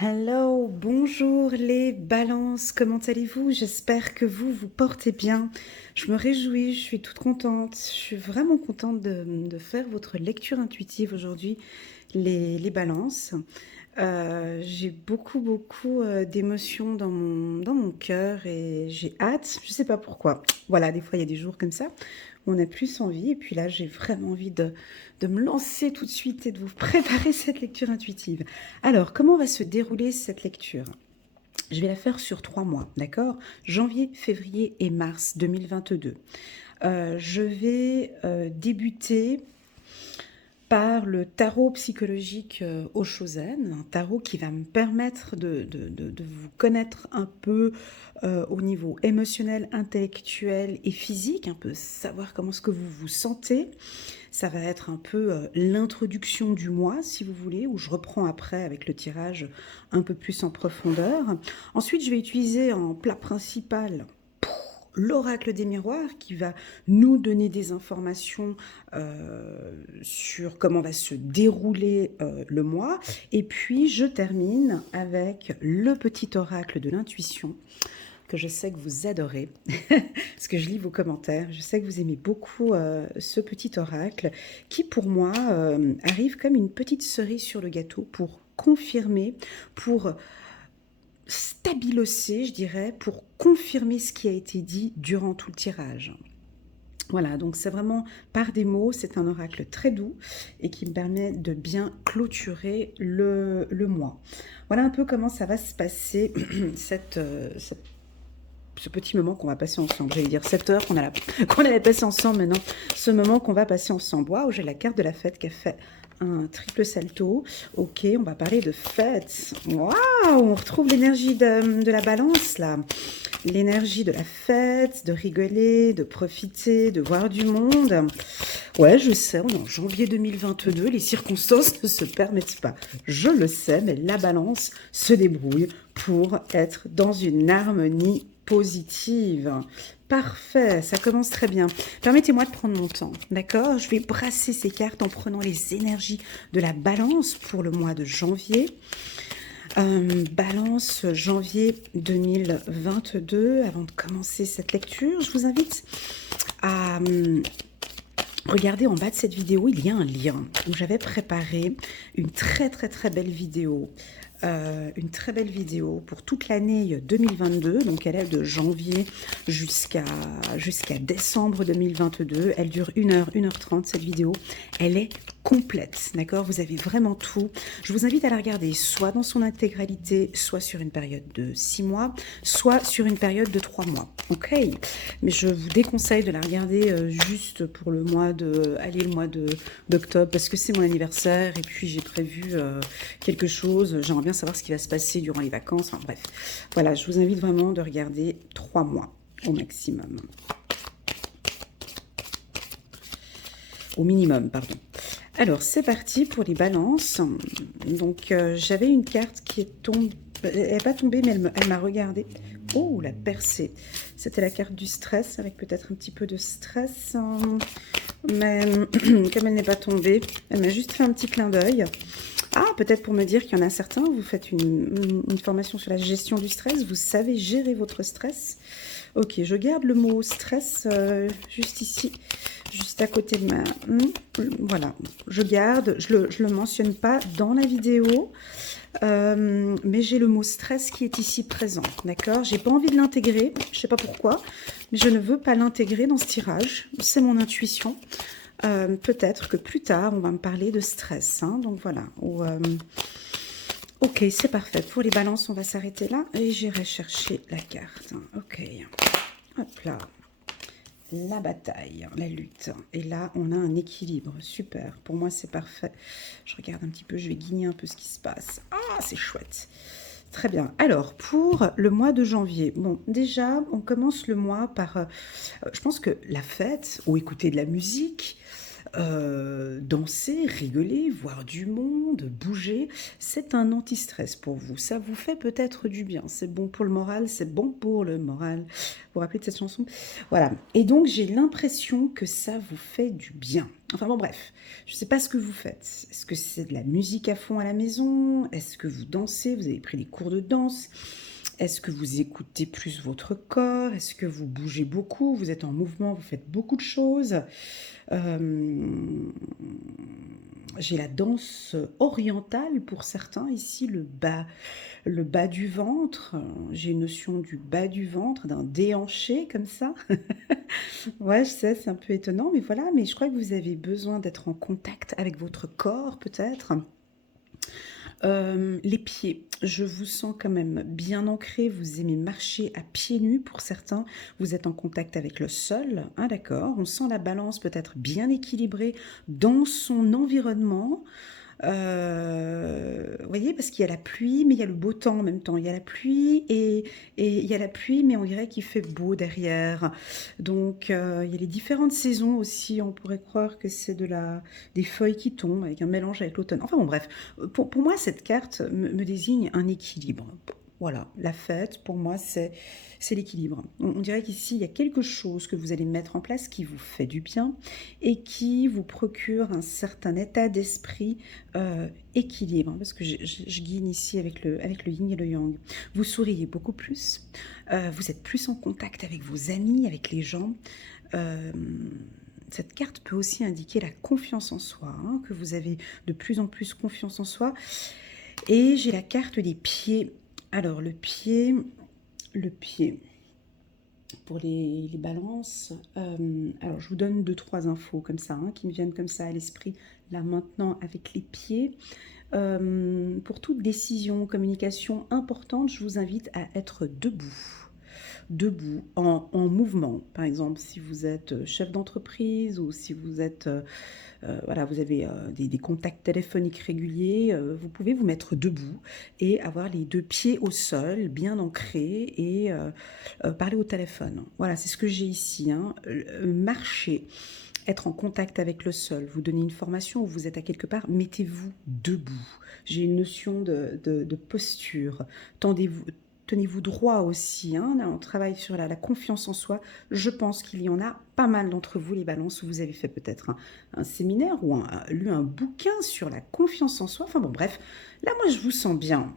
Hello, bonjour les balances, comment allez-vous? J'espère que vous portez bien. Je me réjouis, je suis toute contente. Je suis vraiment contente de faire votre lecture intuitive aujourd'hui, les balances. J'ai beaucoup d'émotions dans mon cœur et j'ai hâte, je sais pas pourquoi. Voilà, des fois il y a des jours comme ça où on a plus envie et puis là j'ai vraiment envie de me lancer tout de suite et de vous préparer cette lecture intuitive. Alors, comment va se dérouler cette lecture? Je vais la faire sur 3 mois, d'accord? Janvier, février et mars 2022. Je vais débuter par le tarot psychologique Oshozen, un tarot qui va me permettre de vous connaître un peu au niveau émotionnel, intellectuel et physique, un peu savoir comment est-ce que vous vous sentez. Ça va être un peu l'introduction du mois, si vous voulez, où je reprends après avec le tirage un peu plus en profondeur. Ensuite, je vais utiliser en plat principal l'oracle des miroirs qui va nous donner des informations sur comment va se dérouler le mois. Et puis, je termine avec le petit oracle de l'intuition que je sais que vous adorez, parce que je lis vos commentaires. Je sais que vous aimez beaucoup ce petit oracle qui, pour moi, arrive comme une petite cerise sur le gâteau pour confirmer, pour stabilosser, je dirais, pour confirmer ce qui a été dit durant tout le tirage. Voilà, donc c'est vraiment par des mots, c'est un oracle très doux et qui me permet de bien clôturer le mois. Voilà un peu comment ça va se passer, ce petit moment qu'on va passer ensemble. J'allais dire 7 heures qu'on allait passer ensemble, mais non, ce moment qu'on va passer ensemble. Waouh, j'ai la carte de la fête qui a fait un triple salto. Ok, on va parler de fête. Waouh, on retrouve l'énergie de la balance là. L'énergie de la fête, de rigoler, de profiter, de voir du monde. Ouais, je sais, on est en janvier 2022, les circonstances ne se permettent pas. Je le sais, mais la balance se débrouille pour être dans une harmonie positive. Parfait, ça commence très bien. Permettez-moi de prendre mon temps, d'accord? Je vais brasser ces cartes en prenant les énergies de la balance pour le mois de janvier. Balance janvier 2022. Avant de commencer cette lecture, je vous invite à regardez en bas de cette vidéo, il y a un lien où j'avais préparé une très belle vidéo. Une très belle vidéo pour toute l'année 2022, donc elle est de janvier jusqu'à décembre 2022. Elle dure 1 heure, 1 h 30 cette vidéo. Elle est complète, d'accord? Vous avez vraiment tout. Je vous invite à la regarder soit dans son intégralité, soit sur une période de 6 mois, soit sur une période de 3 mois, ok? Mais je vous déconseille de la regarder juste pour le mois d'octobre, parce que c'est mon anniversaire et puis j'ai prévu quelque chose. J'aimerais bien savoir ce qui va se passer durant les vacances. Enfin bref, voilà, je vous invite vraiment de regarder 3 mois au maximum. Au minimum, pardon. Alors, c'est parti pour les balances. Donc, j'avais une carte qui est tombée. Elle n'est pas tombée, mais elle m'a regardée. Oh, la percée. C'était la carte du stress, avec peut-être un petit peu de stress. Mais comme elle n'est pas tombée, elle m'a juste fait un petit clin d'œil. Ah, peut-être pour me dire qu'il y en a certains, vous faites une formation sur la gestion du stress, vous savez gérer votre stress. Ok, je garde le mot stress juste ici, juste à côté de ma... voilà, je garde, je le mentionne pas dans la vidéo, mais j'ai le mot stress qui est ici présent, d'accord? J'ai pas envie de l'intégrer, je sais pas pourquoi, mais je ne veux pas l'intégrer dans ce tirage, c'est mon intuition. Peut-être que plus tard, on va me parler de stress, hein, donc voilà. Ok, c'est parfait. Pour les balances, on va s'arrêter là et j'irai chercher la carte. Ok, hop là. La bataille, la lutte. Et là, on a un équilibre. Super. Pour moi, c'est parfait. Je regarde un petit peu, je vais guigner un peu ce qui se passe. Ah, c'est chouette. Très bien. Alors, pour le mois de janvier, bon, déjà, on commence le mois par, je pense que la fête, ou écouter de la musique, danser, rigoler, voir du monde, bouger. C'est un anti-stress pour vous. Ça vous fait peut-être du bien. C'est bon pour le moral, c'est bon pour le moral. Vous vous rappelez de cette chanson? Voilà. Et donc, j'ai l'impression que ça vous fait du bien. Enfin bon, bref. Je ne sais pas ce que vous faites. Est-ce que c'est de la musique à fond à la maison? Est-ce que vous dansez? Vous avez pris des cours de danse? Est-ce que vous écoutez plus votre corps? Est-ce que vous bougez beaucoup? Vous êtes en mouvement, vous faites beaucoup de choses? Euh, j'ai la danse orientale pour certains, ici le bas du ventre. J'ai une notion du bas du ventre, d'un déhanché comme ça. Ouais, je sais, c'est un peu étonnant, mais voilà, mais je crois que vous avez besoin d'être en contact avec votre corps peut-être. Les pieds, je vous sens quand même bien ancré, vous aimez marcher à pieds nus pour certains, vous êtes en contact avec le sol, hein, d'accord, on sent la balance peut-être bien équilibrée dans son environnement. Vous voyez, parce qu'il y a la pluie, mais il y a le beau temps en même temps. Il y a la pluie et il y a la pluie, mais on dirait qu'il fait beau derrière. Donc, il y a les différentes saisons aussi. On pourrait croire que c'est des feuilles qui tombent avec un mélange avec l'automne. Enfin bon, bref. Pour moi, cette carte me désigne un équilibre. Voilà, la fête, pour moi, c'est l'équilibre. On dirait qu'ici, il y a quelque chose que vous allez mettre en place qui vous fait du bien et qui vous procure un certain état d'esprit équilibre, parce que je guine ici avec le yin et le yang. Vous souriez beaucoup plus, vous êtes plus en contact avec vos amis, avec les gens. Euh, Cette carte peut aussi indiquer la confiance en soi, hein, que vous avez de plus en plus confiance en soi. Et j'ai la carte des pieds. Alors le pied pour les balances. Alors, je vous donne deux, trois infos comme ça, hein, qui me viennent comme ça à l'esprit, là maintenant, avec les pieds. Pour toute décision, communication importante, je vous invite à être debout. Debout, en mouvement. Par exemple, si vous êtes chef d'entreprise ou si vous êtes voilà, vous avez des contacts téléphoniques réguliers, vous pouvez vous mettre debout et avoir les deux pieds au sol, bien ancrés et parler au téléphone. Voilà, c'est ce que j'ai ici, hein. Marcher, être en contact avec le sol, vous donnez une formation où vous êtes à quelque part, mettez-vous debout. J'ai une notion de posture. Tendez-vous, tenez-vous droit aussi, hein. On travaille sur la confiance en soi. Je pense qu'il y en a pas mal d'entre vous, les balances, où vous avez fait peut-être un séminaire ou lu un bouquin sur la confiance en soi. Enfin bon, bref, là, moi, je vous sens bien.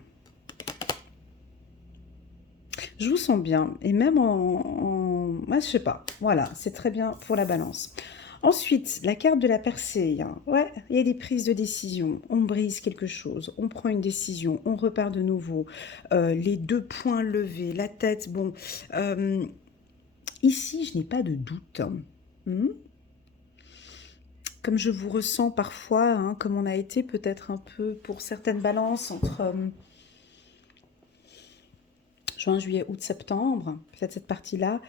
Je vous sens bien. Et même moi, je sais pas. Voilà, c'est très bien pour la balance. Ensuite, la carte de la percée, hein. Ouais, il y a des prises de décision. On brise quelque chose, on prend une décision, on repart de nouveau. Les deux poings levés, la tête, bon. Ici, je n'ai pas de doute, hein. Comme je vous ressens parfois, hein, comme on a été peut-être un peu pour certaines balances entre juin, juillet, août, septembre, peut-être cette partie-là,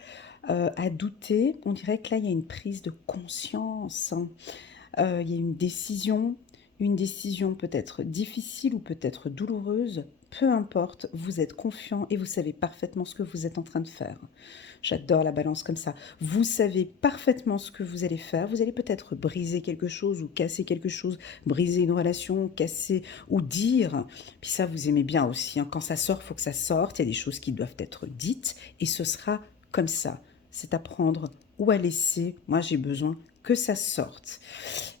à douter. On dirait que là, il y a une prise de conscience, hein. Il y a une décision peut-être difficile ou peut-être douloureuse. Peu importe, vous êtes confiant et vous savez parfaitement ce que vous êtes en train de faire. J'adore la balance comme ça. Vous savez parfaitement ce que vous allez faire. Vous allez peut-être briser quelque chose ou casser quelque chose, briser une relation, casser ou dire. Puis ça, vous aimez bien aussi, hein. Quand ça sort, il faut que ça sorte. Il y a des choses qui doivent être dites et ce sera comme ça. C'est à prendre ou à laisser. Moi, j'ai besoin que ça sorte.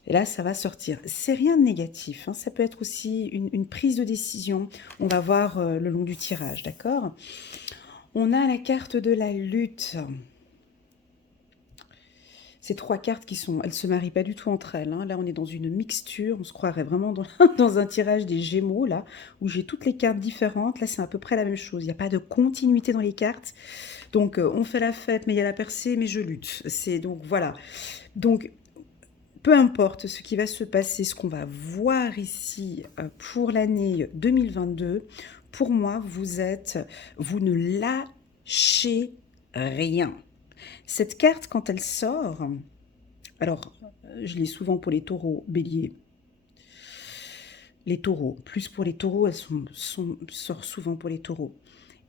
Et là, ça va sortir. C'est rien de négatif, hein. Ça peut être aussi une prise de décision. On va voir le long du tirage, d'accord? On a la carte de la lutte. Ces trois cartes elles se marient pas du tout entre elles, hein. Là, on est dans une mixture. On se croirait vraiment dans un tirage des Gémeaux, là, où j'ai toutes les cartes différentes. Là, c'est à peu près la même chose. Il n'y a pas de continuité dans les cartes. Donc, on fait la fête, mais il y a la percée, mais je lutte. Donc, voilà. Donc, peu importe ce qui va se passer, ce qu'on va voir ici pour l'année 2022, pour moi, vous ne lâchez rien. Cette carte, quand elle sort, alors, je l'ai souvent pour les taureaux, bélier. Les taureaux, plus pour les taureaux, sort souvent pour les taureaux.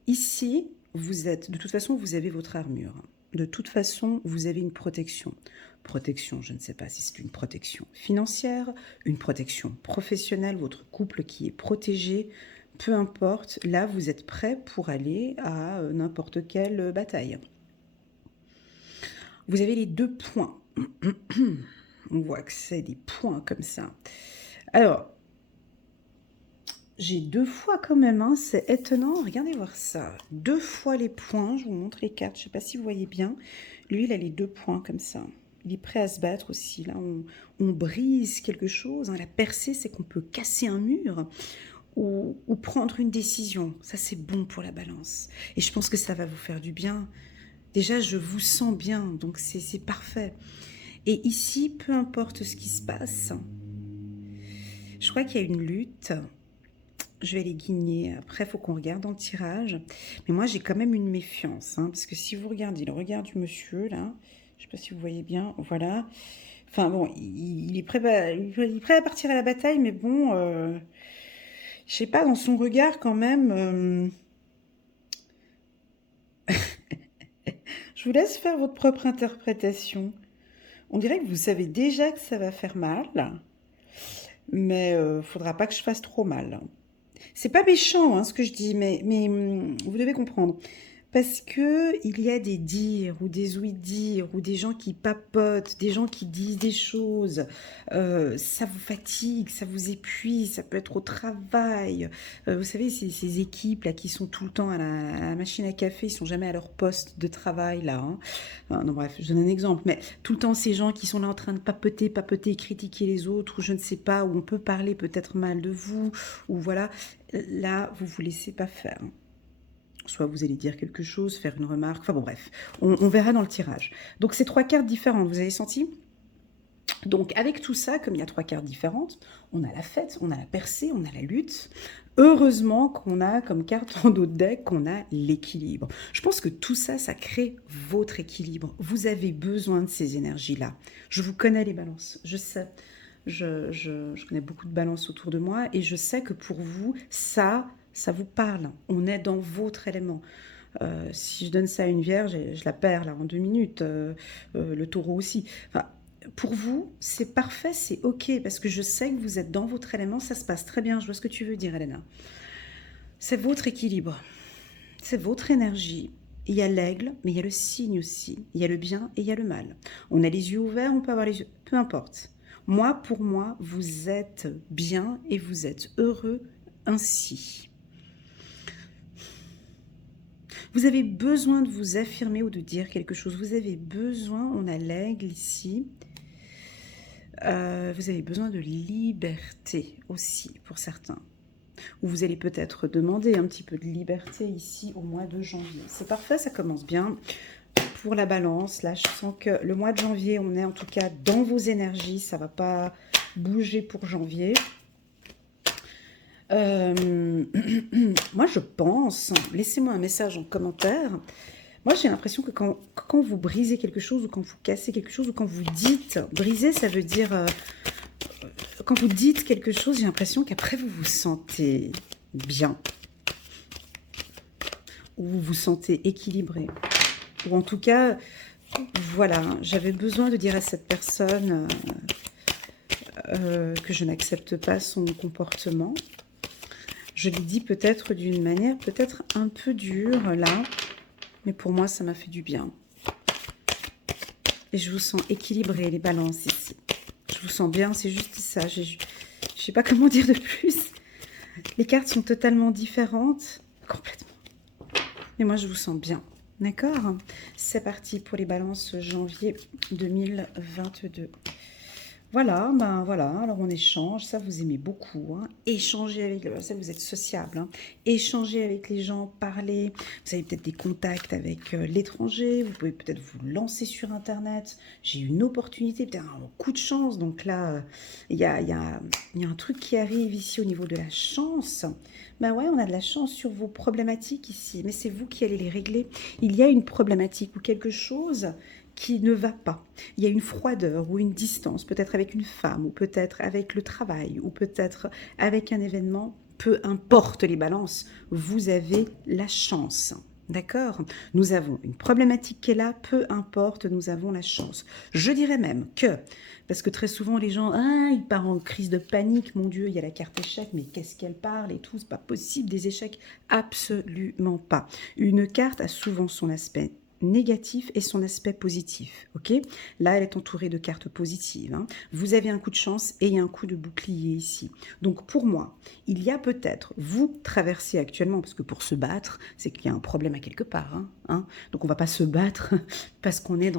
Ici, de toute façon, vous avez votre armure. De toute façon, vous avez une protection. Protection, je ne sais pas si c'est une protection financière, une protection professionnelle, votre couple qui est protégé, peu importe. Là, vous êtes prêt pour aller à n'importe quelle bataille. Vous avez les 2 points. On voit que c'est des points comme ça. Alors, j'ai 2 fois quand même, hein, c'est étonnant. Regardez voir ça. 2 fois les points, je vous montre les cartes, je ne sais pas si vous voyez bien. Lui, il a les 2 points comme ça. Il est prêt à se battre aussi. Là, on brise quelque chose, hein. La percée, c'est qu'on peut casser un mur ou prendre une décision. Ça, c'est bon pour la balance. Et je pense que ça va vous faire du bien. Déjà, je vous sens bien, donc c'est parfait. Et ici, peu importe ce qui se passe, je crois qu'il y a une lutte. Je vais les guigner. Après, il faut qu'on regarde dans le tirage. Mais moi, j'ai quand même une méfiance, hein, parce que si vous regardez le regard du monsieur, là, je ne sais pas si vous voyez bien, voilà. Enfin bon, il est prêt, il est prêt à partir à la bataille, mais bon, je sais pas, dans son regard quand même. Je vous laisse faire votre propre interprétation. On dirait que vous savez déjà que ça va faire mal, mais faudra pas que je fasse trop mal. C'est pas méchant, hein, ce que je dis, mais vous devez comprendre. Parce que il y a des dires ou des ouï-dire ou des gens qui papotent, des gens qui disent des choses. Ça vous fatigue, ça vous épuise, ça peut être au travail. Vous savez, ces équipes là qui sont tout le temps à la machine à café, ils sont jamais à leur poste de travail là, hein. Enfin, non, bref, je donne un exemple, mais tout le temps ces gens qui sont là en train de papoter, papoter, critiquer les autres, ou je ne sais pas, où on peut parler peut-être mal de vous, ou voilà, là vous vous laissez pas faire. Soit vous allez dire quelque chose, faire une remarque, enfin bon bref, on verra dans le tirage. Donc c'est 3 cartes différentes, vous avez senti? Donc avec tout ça, comme il y a 3 cartes différentes, on a la fête, on a la percée, on a la lutte. Heureusement qu'on a comme carte en dos de deck, qu'on a l'équilibre. Je pense que tout ça, ça crée votre équilibre. Vous avez besoin de ces énergies-là. Je vous connais les balances, je sais. Je connais beaucoup de balances autour de moi et je sais que pour vous, ça vous parle. On est dans votre élément. Si je donne ça à une vierge, je la perds là en 2 minutes. Le taureau aussi. Enfin, pour vous, c'est parfait, c'est ok, parce que je sais que vous êtes dans votre élément, ça se passe très bien. Je vois ce que tu veux dire, Elena. C'est votre équilibre, c'est votre énergie. Il y a l'aigle, mais il y a le cygne aussi. Il y a le bien et il y a le mal. On a les yeux ouverts, on peut avoir les yeux... Peu importe. Moi, pour moi, vous êtes bien et vous êtes heureux ainsi. Vous avez besoin de vous affirmer ou de dire quelque chose. Vous avez besoin, on a l'aigle ici. Vous avez besoin de liberté aussi pour certains. Ou vous allez peut-être demander un petit peu de liberté ici au mois de janvier. C'est parfait, ça commence bien. Pour la balance, là je sens que le mois de janvier, on est en tout cas dans vos énergies. Ça ne va pas bouger pour janvier. Moi je pense, laissez-moi un message en commentaire. Moi j'ai l'impression que quand vous brisez quelque chose ou quand vous cassez quelque chose ou quand vous dites, briser ça veut dire, quand vous dites quelque chose, j'ai l'impression qu'après vous vous sentez bien. Ou vous vous sentez équilibré. Ou en tout cas, voilà, j'avais besoin de dire à cette personne que je n'accepte pas son comportement. Je l'ai dit peut-être d'une manière peut-être un peu dure là, mais pour moi ça m'a fait du bien. Et je vous sens équilibré, les balances ici. Je vous sens bien, c'est juste ça. Je ne sais pas comment dire de plus. Les cartes sont totalement différentes, complètement. Mais moi je vous sens bien, d'accord? C'est parti pour les balances janvier 2022. Voilà, ben voilà, alors on échange, ça vous aimez beaucoup, hein. Échanger avec, ça vous êtes sociable, hein. Échanger avec les gens, parler, vous avez peut-être des contacts avec l'étranger, vous pouvez peut-être vous lancer sur internet, j'ai une opportunité, peut-être un coup de chance, donc là, il y a un truc qui arrive ici au niveau de la chance. Ben ouais, on a de la chance sur vos problématiques ici, mais c'est vous qui allez les régler. Il y a une problématique ou quelque chose qui ne va pas. Il y a une froideur ou une distance, peut-être avec une femme, ou peut-être avec le travail, ou peut-être avec un événement, peu importe les balances, vous avez la chance. D'accord? Nous avons une problématique qui est là, peu importe, nous avons la chance. Je dirais même que, parce que très souvent les gens, ah, ils partent en crise de panique, mon Dieu, il y a la carte échec, mais qu'est-ce qu'elle parle et tout, c'est pas possible, des échecs, absolument pas. Une carte a souvent son aspect négatif et son aspect positif, ok? Là, elle est entourée de cartes positives, hein. Vous avez un coup de chance et il y a un coup de bouclier ici. Donc pour moi, il y a peut-être, vous traversez actuellement, parce que pour se battre, c'est qu'il y a un problème à quelque part, hein. Donc on va pas se battre parce qu'on est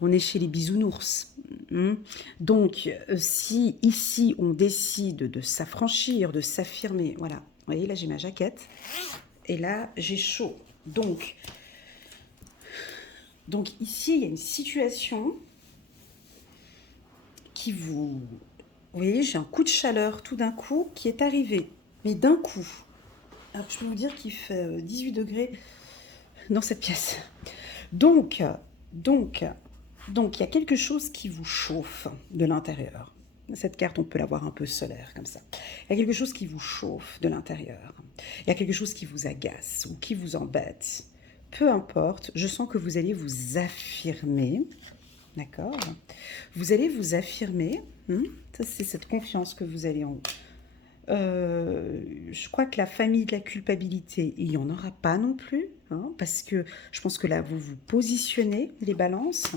on est chez les bisounours, hein. Donc si ici on décide de s'affranchir, de s'affirmer, voilà, vous voyez là j'ai ma jaquette et là j'ai chaud. Donc ici il y a une situation qui vous voyez, j'ai un coup de chaleur tout d'un coup qui est arrivé, mais d'un coup. Alors je peux vous dire qu'il fait 18 degrés dans cette pièce. Donc, donc, donc, il y a quelque chose qui vous chauffe de l'intérieur. Cette carte, on peut la voir un peu solaire comme ça. Il y a quelque chose qui vous chauffe de l'intérieur. Il y a quelque chose qui vous agace ou qui vous embête. Peu importe, je sens que vous allez vous affirmer. D'accord? Vous allez vous affirmer. Ça, c'est cette confiance que vous allez en... je crois que la famille de la culpabilité, il n'y en aura pas non plus, hein, parce que je pense que là, vous vous positionnez, les balances.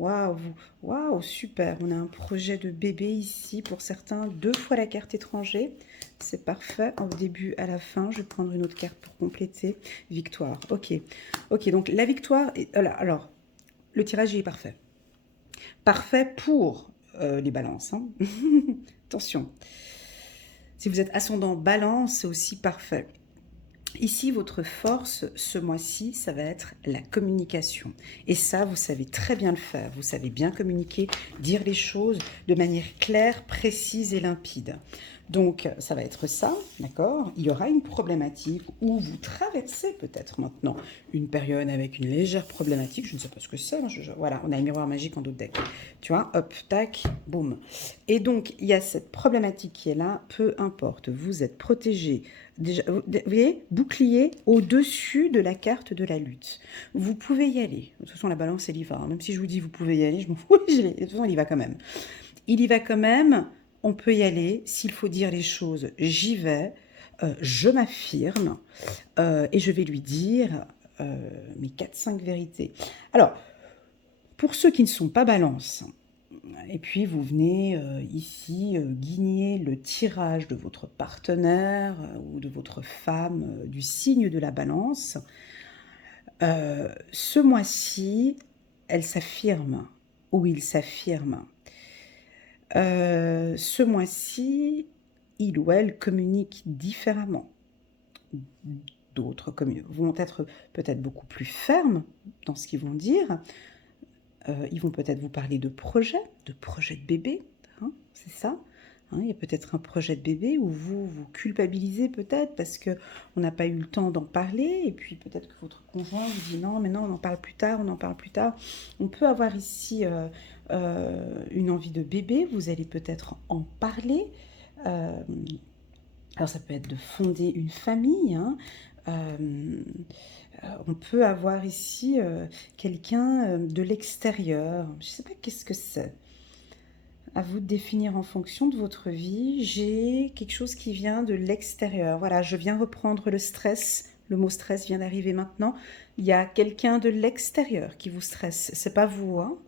Waouh, waouh, super. On a un projet de bébé ici pour certains, 2 fois la carte étranger. C'est parfait. Au début, à la fin, je vais prendre une autre carte pour compléter. Victoire. Ok. Ok, donc la victoire. Alors, le tirage est parfait. Parfait pour les balances, hein. Attention. Si vous êtes ascendant balance, c'est aussi parfait. Ici, votre force, ce mois-ci, ça va être la communication. Et ça, vous savez très bien le faire. Vous savez bien communiquer, dire les choses de manière claire, précise et limpide. Donc, ça va être ça, d'accord? Il y aura une problématique où vous traversez peut-être maintenant une période avec une légère problématique. Je ne sais pas ce que c'est. Voilà, on a un miroir magique en dos de deck. Tu vois, hop, tac, boum. Et donc, il y a cette problématique qui est là. Peu importe, vous êtes protégé. Déjà, vous voyez, bouclier au-dessus de la carte de la lutte. Vous pouvez y aller. De toute façon, la balance, elle y va. Même si je vous dis vous pouvez y aller, je m'en fous. De toute façon, il y va quand même. Il y va quand même. On peut y aller. S'il faut dire les choses, j'y vais. Je m'affirme. Et je vais lui dire mes 4-5 vérités. Alors, pour ceux qui ne sont pas balance, et puis vous venez ici guigner le tirage de votre partenaire ou de votre femme du signe de la balance. Ce mois-ci, elle s'affirme ou il s'affirme. Ce mois-ci, il ou elle communique différemment. D'autres vont être peut-être beaucoup plus fermes dans ce qu'ils vont dire. Ils vont peut-être vous parler de projets de bébé, hein, c'est ça. Hein, il y a peut-être un projet de bébé où vous vous culpabilisez peut-être parce qu'on n'a pas eu le temps d'en parler, et puis peut-être que votre conjoint vous dit non, mais non, on en parle plus tard, on en parle plus tard. On peut avoir ici une envie de bébé, vous allez peut-être en parler. Alors ça peut être de fonder une famille, hein. On peut avoir ici quelqu'un de l'extérieur. Je ne sais pas qu'est-ce que c'est. À vous de définir en fonction de votre vie. J'ai quelque chose qui vient de l'extérieur. Voilà, je viens reprendre le stress. Le mot stress vient d'arriver maintenant. Il y a quelqu'un de l'extérieur qui vous stresse. C'est pas vous, hein.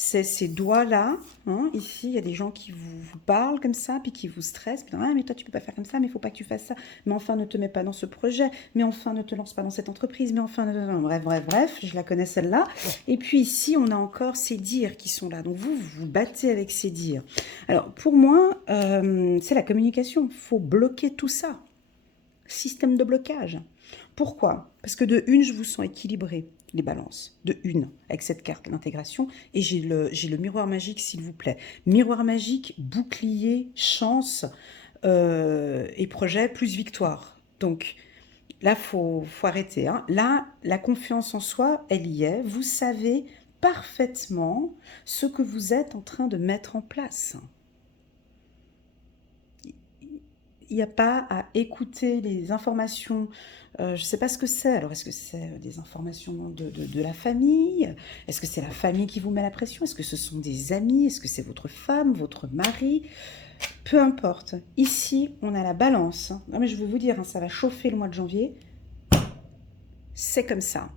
C'est ces doigts-là, hein, ici, il y a des gens qui vous parlent comme ça, puis qui vous stressent, puis ah, mais toi tu peux pas faire comme ça, mais il faut pas que tu fasses ça, mais enfin ne te mets pas dans ce projet, mais enfin ne te lance pas dans cette entreprise, mais enfin, bref, je la connais celle-là. Et puis ici, on a encore ces dires qui sont là, donc vous vous battez avec ces dires. Alors pour moi, c'est la communication, il faut bloquer tout ça. Système de blocage. Pourquoi? Parce que de une, je vous sens équilibré, les balances. De une, avec cette carte, l'intégration. Et j'ai le miroir magique, s'il vous plaît. Miroir magique, bouclier, chance et projet, plus victoire. Donc là, faut arrêter, hein. Là, la confiance en soi, elle y est. Vous savez parfaitement ce que vous êtes en train de mettre en place. il n'y a pas à écouter les informations. Je ne sais pas ce que c'est. Alors, est-ce que c'est des informations de la famille? Est-ce que c'est la famille qui vous met la pression? Est-ce que ce sont des amis? Est-ce que c'est votre femme, votre mari? Peu importe. Ici, on a la balance. Non, mais je vais vous dire, hein, ça va chauffer le mois de janvier. C'est comme ça.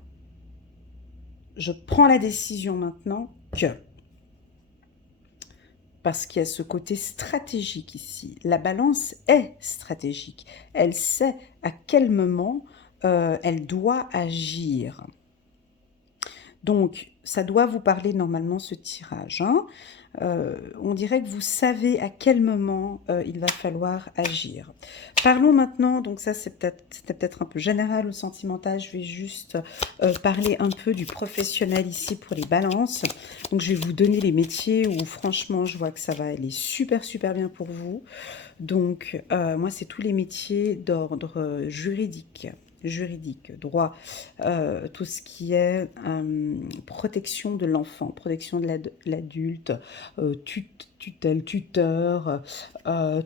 Je prends la décision maintenant que, parce qu'il y a ce côté stratégique ici, la balance est stratégique. Elle sait à quel moment elle doit agir. Donc, ça doit vous parler normalement ce tirage, hein. On dirait que vous savez à quel moment il va falloir agir. Parlons maintenant, donc ça c'était peut-être un peu général ou sentimental, je vais juste parler un peu du professionnel ici pour les balances. Donc je vais vous donner les métiers où franchement je vois que ça va aller super super bien pour vous. Donc moi c'est tous les métiers d'ordre juridique, droit, tout ce qui est protection de l'enfant, protection de l'adulte, tutelle, tuteur,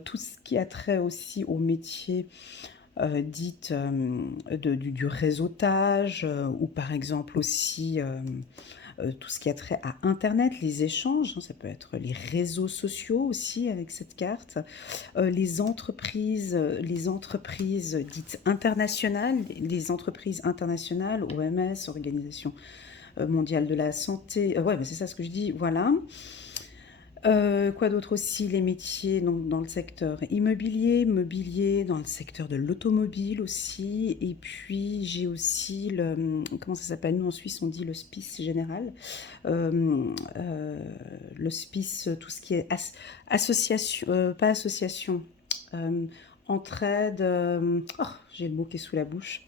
tout ce qui a trait aussi au métier dite du réseautage, ou par exemple aussi tout ce qui a trait à Internet, les échanges, hein, ça peut être les réseaux sociaux aussi avec cette carte, les entreprises dites internationales, les entreprises internationales, OMS, Organisation mondiale de la santé, ouais, bah c'est ça ce que je dis, voilà. Quoi d'autre aussi? Les métiers donc, dans le secteur immobilier, mobilier, dans le secteur de l'automobile aussi. Et puis j'ai aussi comment ça s'appelle? Nous en Suisse on dit le spice général. Le spice, tout ce qui est association, pas association, euh, entraide. Oh, j'ai le mot qui est sous la bouche.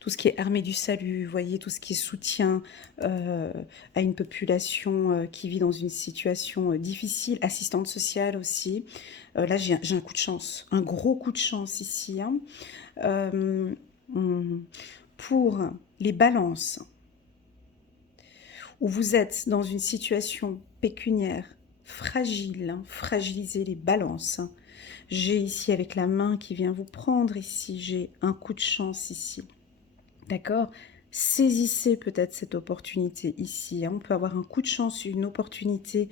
Tout ce qui est armée du salut, vous voyez, tout ce qui est soutien à une population qui vit dans une situation difficile, assistante sociale aussi. Là, j'ai un coup de chance, un gros coup de chance ici, hein. Euh, pour les balances, où vous êtes dans une situation pécuniaire fragile, hein, fragilisez les balances, hein. J'ai ici avec la main qui vient vous prendre ici, j'ai un coup de chance ici. D'accord? Saisissez peut-être cette opportunité ici, hein. On peut avoir un coup de chance, une opportunité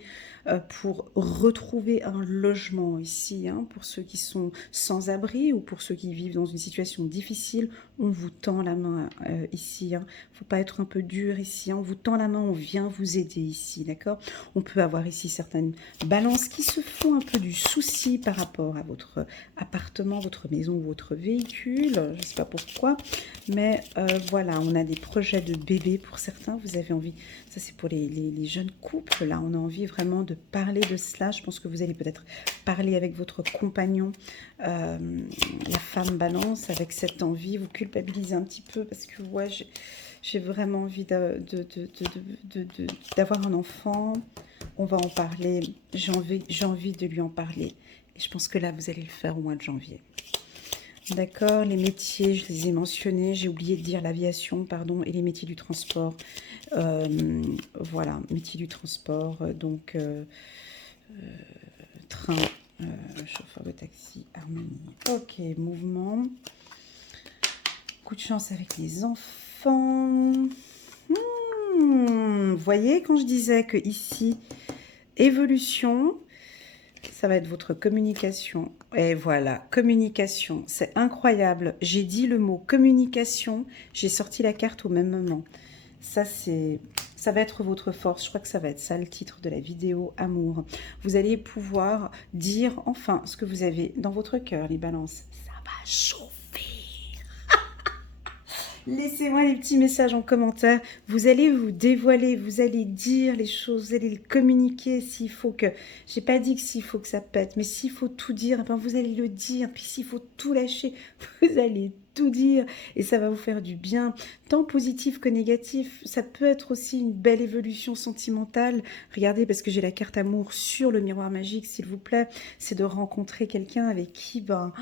pour retrouver un logement ici, hein. Pour ceux qui sont sans abri ou pour ceux qui vivent dans une situation difficile, on vous tend la main ici, hein. Faut pas être un peu dur ici, hein. On vous tend la main, on vient vous aider ici, d'accord? On peut avoir ici certaines balances qui se font un peu du souci par rapport à votre appartement, votre maison ou votre véhicule. Je ne sais pas pourquoi, mais voilà, on a des projets de bébés pour certains. Vous avez envie, ça c'est pour les jeunes couples, là, on a envie vraiment de parler de cela. Je pense que vous allez peut-être parler avec votre compagnon, la femme balance, avec cette envie, vous culpabilisez un petit peu parce que ouais, j'ai vraiment envie d'avoir un enfant. On va en parler, j'ai envie de lui en parler. Et je pense que là, vous allez le faire au mois de janvier. D'accord, les métiers, je les ai mentionnés, j'ai oublié de dire l'aviation, pardon, et les métiers du transport. Voilà, métiers du transport, donc train, chauffeur de taxi, harmonie. Ok, mouvement. Coup de chance avec les enfants. Vous voyez, quand je disais que ici, évolution, ça va être votre communication. Et voilà, communication, c'est incroyable. J'ai dit le mot communication, j'ai sorti la carte au même moment. Ça va être votre force. Je crois que ça va être ça le titre de la vidéo amour. Vous allez pouvoir dire enfin ce que vous avez dans votre cœur, les balances. Ça va chauffer. Laissez-moi les petits messages en commentaire. Vous allez vous dévoiler, vous allez dire les choses, vous allez le communiquer s'il faut que... J'ai pas dit que s'il faut que ça pète, mais s'il faut tout dire, ben vous allez le dire. Puis s'il faut tout lâcher, vous allez tout dire. Et ça va vous faire du bien, tant positif que négatif. Ça peut être aussi une belle évolution sentimentale. Regardez, parce que j'ai la carte amour sur le miroir magique, s'il vous plaît. C'est de rencontrer quelqu'un avec qui, ben...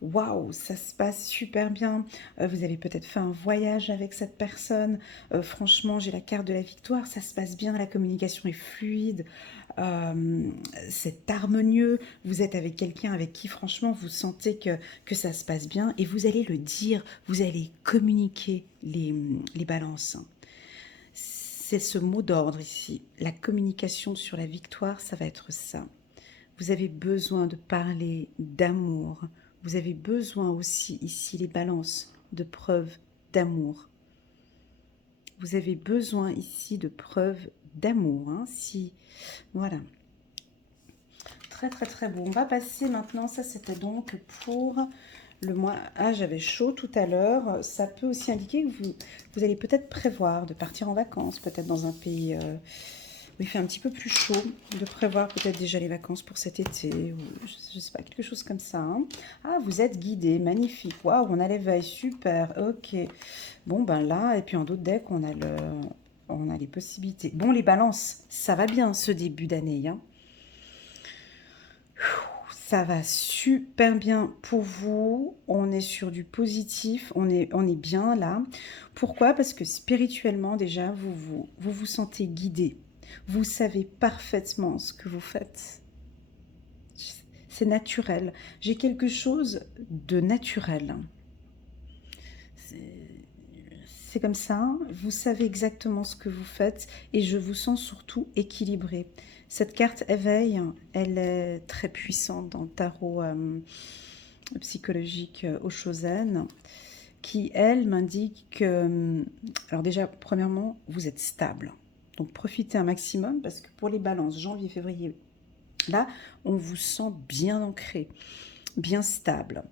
Waouh, ça se passe super bien. Vous avez peut-être fait un voyage avec cette personne. Franchement, j'ai la carte de la victoire. Ça se passe bien, la communication est fluide. euh, c'est harmonieux, vous êtes avec quelqu'un avec qui franchement vous sentez que ça se passe bien et vous allez le dire, vous allez communiquer les balances. C'est ce mot d'ordre ici, la communication sur la victoire, ça va être ça. Vous avez besoin de parler d'amour, vous avez besoin aussi ici les balances de preuves d'amour. Vous avez besoin ici de preuves d'amour, hein, si voilà. Très très très beau. On va passer maintenant, ça c'était donc pour le mois. Ah, j'avais chaud tout à l'heure. Ça peut aussi indiquer que vous allez peut-être prévoir de partir en vacances, peut-être dans un pays où il fait un petit peu plus chaud, de prévoir peut-être déjà les vacances pour cet été, ou je sais pas, quelque chose comme ça. Hein. Ah, vous êtes guidé, magnifique. Waouh, on a l'éveil, super, ok. Bon, ben là, et puis en d'autres decks, on a les possibilités. Bon, les balances, ça va bien ce début d'année, hein. Ça va super bien pour vous. On est sur du positif. On est bien là. Pourquoi? Parce que spirituellement, déjà, vous sentez guidé. Vous savez parfaitement ce que vous faites. C'est naturel. J'ai quelque chose de naturel. C'est comme ça. Vous savez exactement ce que vous faites et je vous sens surtout équilibré. Cette carte éveil, elle est très puissante dans le tarot psychologique Oshozen, qui, elle, m'indique que, alors déjà, premièrement, vous êtes stable. Donc profitez un maximum parce que pour les balances, janvier, février, là, on vous sent bien ancré, bien stable.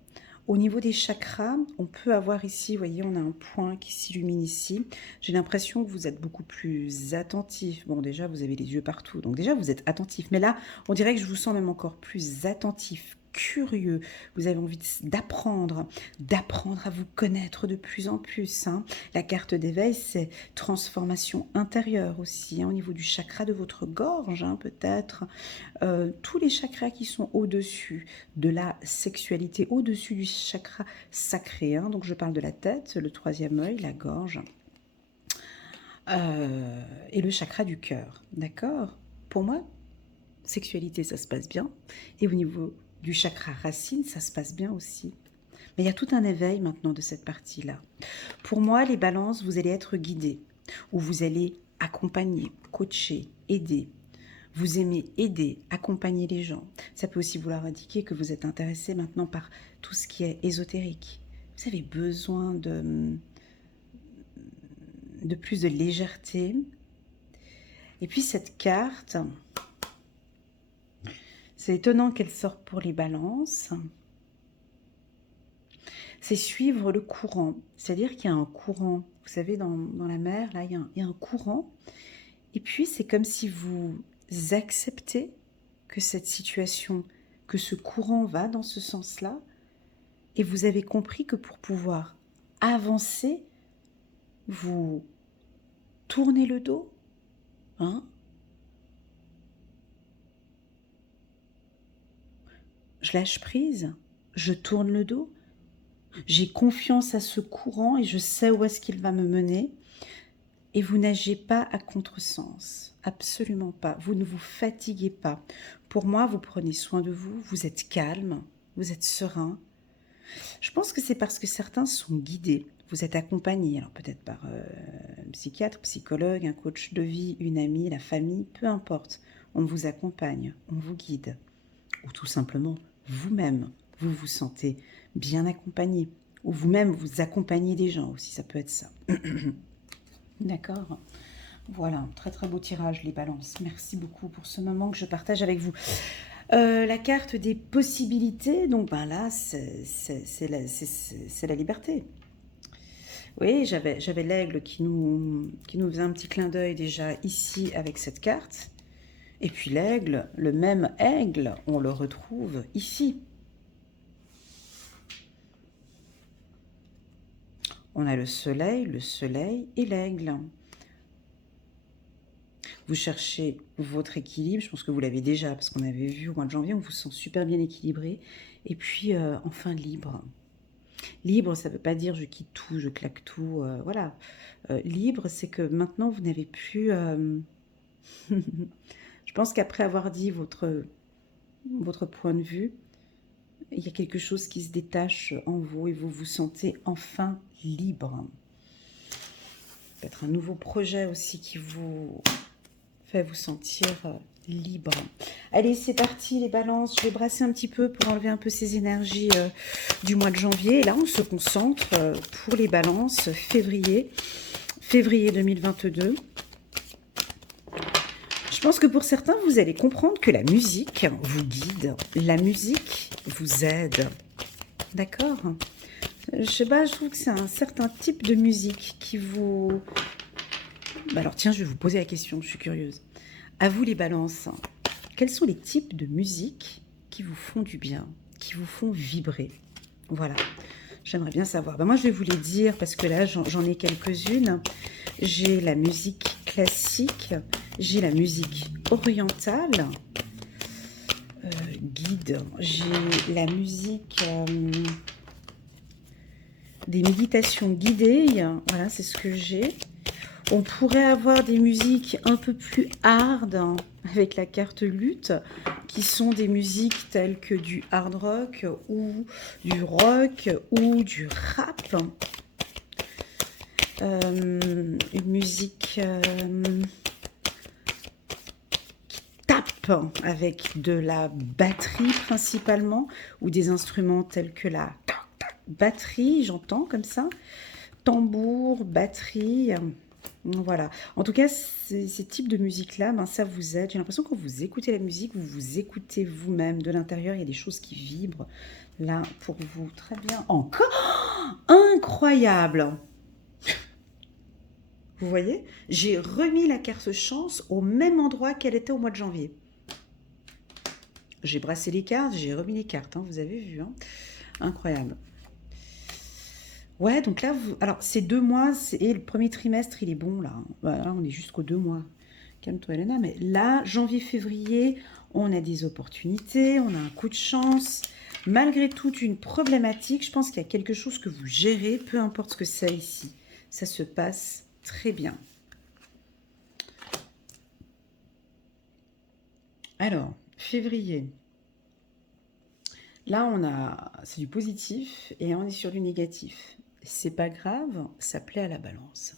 Au niveau des chakras, on peut avoir ici, vous voyez, on a un point qui s'illumine ici. J'ai l'impression que vous êtes beaucoup plus attentif. Bon, déjà, vous avez les yeux partout, donc déjà, vous êtes attentif. Mais là, on dirait que je vous sens même encore plus attentif, curieux. Vous avez envie d'apprendre à vous connaître de plus en plus. Hein. La carte d'éveil, c'est transformation intérieure aussi, hein, au niveau du chakra de votre gorge, hein, peut-être. Tous les chakras qui sont au-dessus de la sexualité, au-dessus du chakra sacré. Hein. Donc je parle de la tête, le troisième œil, la gorge et le chakra du cœur. D'accord? Pour moi, sexualité, ça se passe bien. Et au niveau du chakra racine, ça se passe bien aussi. Mais il y a tout un éveil maintenant de cette partie-là. Pour moi, les balances, vous allez être guidés, ou vous allez accompagner, coacher, aider. Vous aimez aider, accompagner les gens. Ça peut aussi vouloir indiquer que vous êtes intéressé maintenant par tout ce qui est ésotérique. Vous avez besoin de plus de légèreté. Et puis cette carte, c'est étonnant qu'elle sorte pour les balances. C'est suivre le courant. C'est-à-dire qu'il y a un courant. Vous savez, dans la mer, là, il y a un courant. Et puis, c'est comme si vous acceptez que cette situation, que ce courant va dans ce sens-là, et vous avez compris que pour pouvoir avancer, vous tournez le dos, hein? Je lâche prise, je tourne le dos, j'ai confiance à ce courant et je sais où est-ce qu'il va me mener. Et vous nagez pas à contresens, absolument pas. Vous ne vous fatiguez pas. Pour moi, vous prenez soin de vous, vous êtes calme, vous êtes serein. Je pense que c'est parce que certains sont guidés. Vous êtes accompagnés, alors peut-être par un psychiatre, psychologue, un coach de vie, une amie, la famille, peu importe. On vous accompagne, on vous guide. Ou tout simplement, vous-même, vous vous sentez bien accompagné. Ou vous-même, vous accompagnez des gens aussi, ça peut être ça. D'accord. Voilà, très très beau tirage, les balances. Merci beaucoup pour ce moment que je partage avec vous. La carte des possibilités, donc ben là, c'est la liberté. Oui, j'avais l'aigle qui nous faisait un petit clin d'œil déjà ici avec cette carte. Et puis l'aigle, le même aigle, on le retrouve ici. On a le soleil et l'aigle. Vous cherchez votre équilibre, je pense que vous l'avez déjà, parce qu'on avait vu au mois de janvier, on vous sent super bien équilibré. Et puis, enfin, libre. Libre, ça ne veut pas dire je quitte tout, je claque tout, voilà. Libre, c'est que maintenant, vous n'avez plus... je Je pense qu'après avoir dit votre point de vue, il y a quelque chose qui se détache en vous et vous vous sentez enfin libre. Peut-être un nouveau projet aussi qui vous fait vous sentir libre. Allez, c'est parti les balances. Je vais brasser un petit peu pour enlever un peu ces énergies du mois de janvier. Et là, on se concentre pour les balances février 2022. Je pense que pour certains, vous allez comprendre que la musique vous guide, la musique vous aide. D'accord? Je sais pas, je trouve que c'est un certain type de musique qui vous... Alors tiens, je vais vous poser la question, je suis curieuse. À vous les balances, quels sont les types de musique qui vous font du bien, qui vous font vibrer? Voilà, j'aimerais bien savoir. Ben moi, je vais vous les dire parce que là, j'en ai quelques-unes. J'ai la musique classique, j'ai la musique orientale, guide, j'ai la musique des méditations guidées, voilà, c'est ce que j'ai. On pourrait avoir des musiques un peu plus hard avec la carte lutte, qui sont des musiques telles que du hard rock ou du rock ou du rap. Une musique qui tape avec de la batterie principalement, ou des instruments tels que la batterie, j'entends comme ça, tambour, batterie... Voilà. En tout cas, ces types de musique-là, ben, ça vous aide. J'ai l'impression que quand vous écoutez la musique, vous vous écoutez vous-même. De l'intérieur, il y a des choses qui vibrent là pour vous. Très bien. Encore incroyable. Vous voyez? J'ai remis la carte chance au même endroit qu'elle était au mois de janvier. J'ai brassé les cartes, j'ai remis les cartes. Hein, vous avez vu. Hein, incroyable. Ouais, donc là, alors c'est 2 mois, et le premier trimestre, il est bon là. Là, on est jusqu'aux 2 mois. Calme-toi, Elena. Mais là, janvier, février, on a des opportunités, on a un coup de chance. Malgré toute une problématique, je pense qu'il y a quelque chose que vous gérez, peu importe ce que c'est ici. Ça se passe très bien. Alors, février. Là, c'est du positif et on est sur du négatif. C'est pas grave, ça plaît à la balance.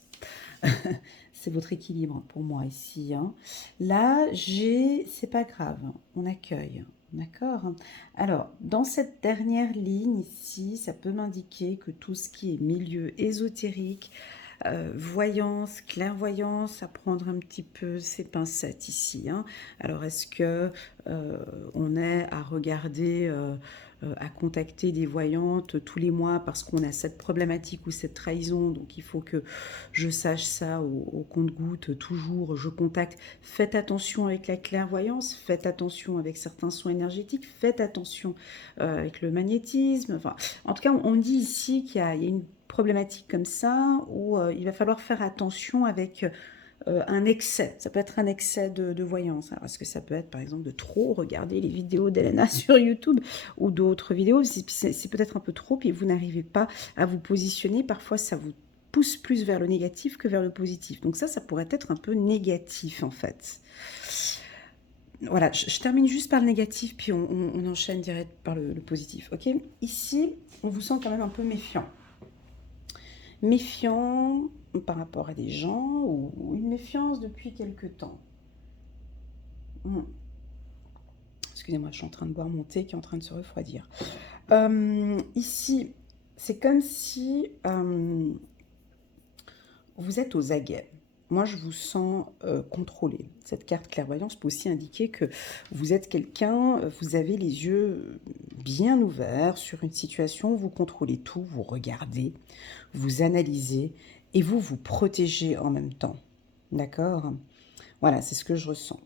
C'est votre équilibre pour moi ici. Hein. Là, c'est pas grave, on accueille. D'accord? Alors, dans cette dernière ligne ici, ça peut m'indiquer que tout ce qui est milieu ésotérique, voyance, clairvoyance, à prendre un petit peu ces pincettes ici. Hein. Alors, est-ce que on est à regarder, à contacter des voyantes tous les mois parce qu'on a cette problématique ou cette trahison, donc il faut que je sache ça au compte-gouttes, toujours je contacte. Faites attention avec la clairvoyance, faites attention avec certains soins énergétiques, faites attention avec le magnétisme. Enfin, en tout cas, on dit ici qu'il y a une problématique comme ça où il va falloir faire attention avec un excès. Ça peut être un excès de voyance. Alors, est-ce que ça peut être par exemple de trop regarder les vidéos d'Elena sur YouTube ou d'autres vidéos? C'est peut-être un peu trop et vous n'arrivez pas à vous positionner. Parfois, ça vous pousse plus vers le négatif que vers le positif. Donc ça pourrait être un peu négatif en fait. Voilà, je termine juste par le négatif, puis on enchaîne direct par le positif. Ok? Ici, on vous sent quand même un peu méfiant. Méfiant par rapport à des gens ou une méfiance depuis quelque temps. Excusez-moi, je suis en train de boire mon thé qui est en train de se refroidir. Ici, c'est comme si vous êtes aux aguets. Moi, je vous sens contrôlé. Cette carte clairvoyance peut aussi indiquer que vous êtes quelqu'un, vous avez les yeux bien ouverts sur une situation, vous contrôlez tout, vous regardez, vous analysez et vous protégez en même temps. D'accord ? Voilà, c'est ce que je ressens.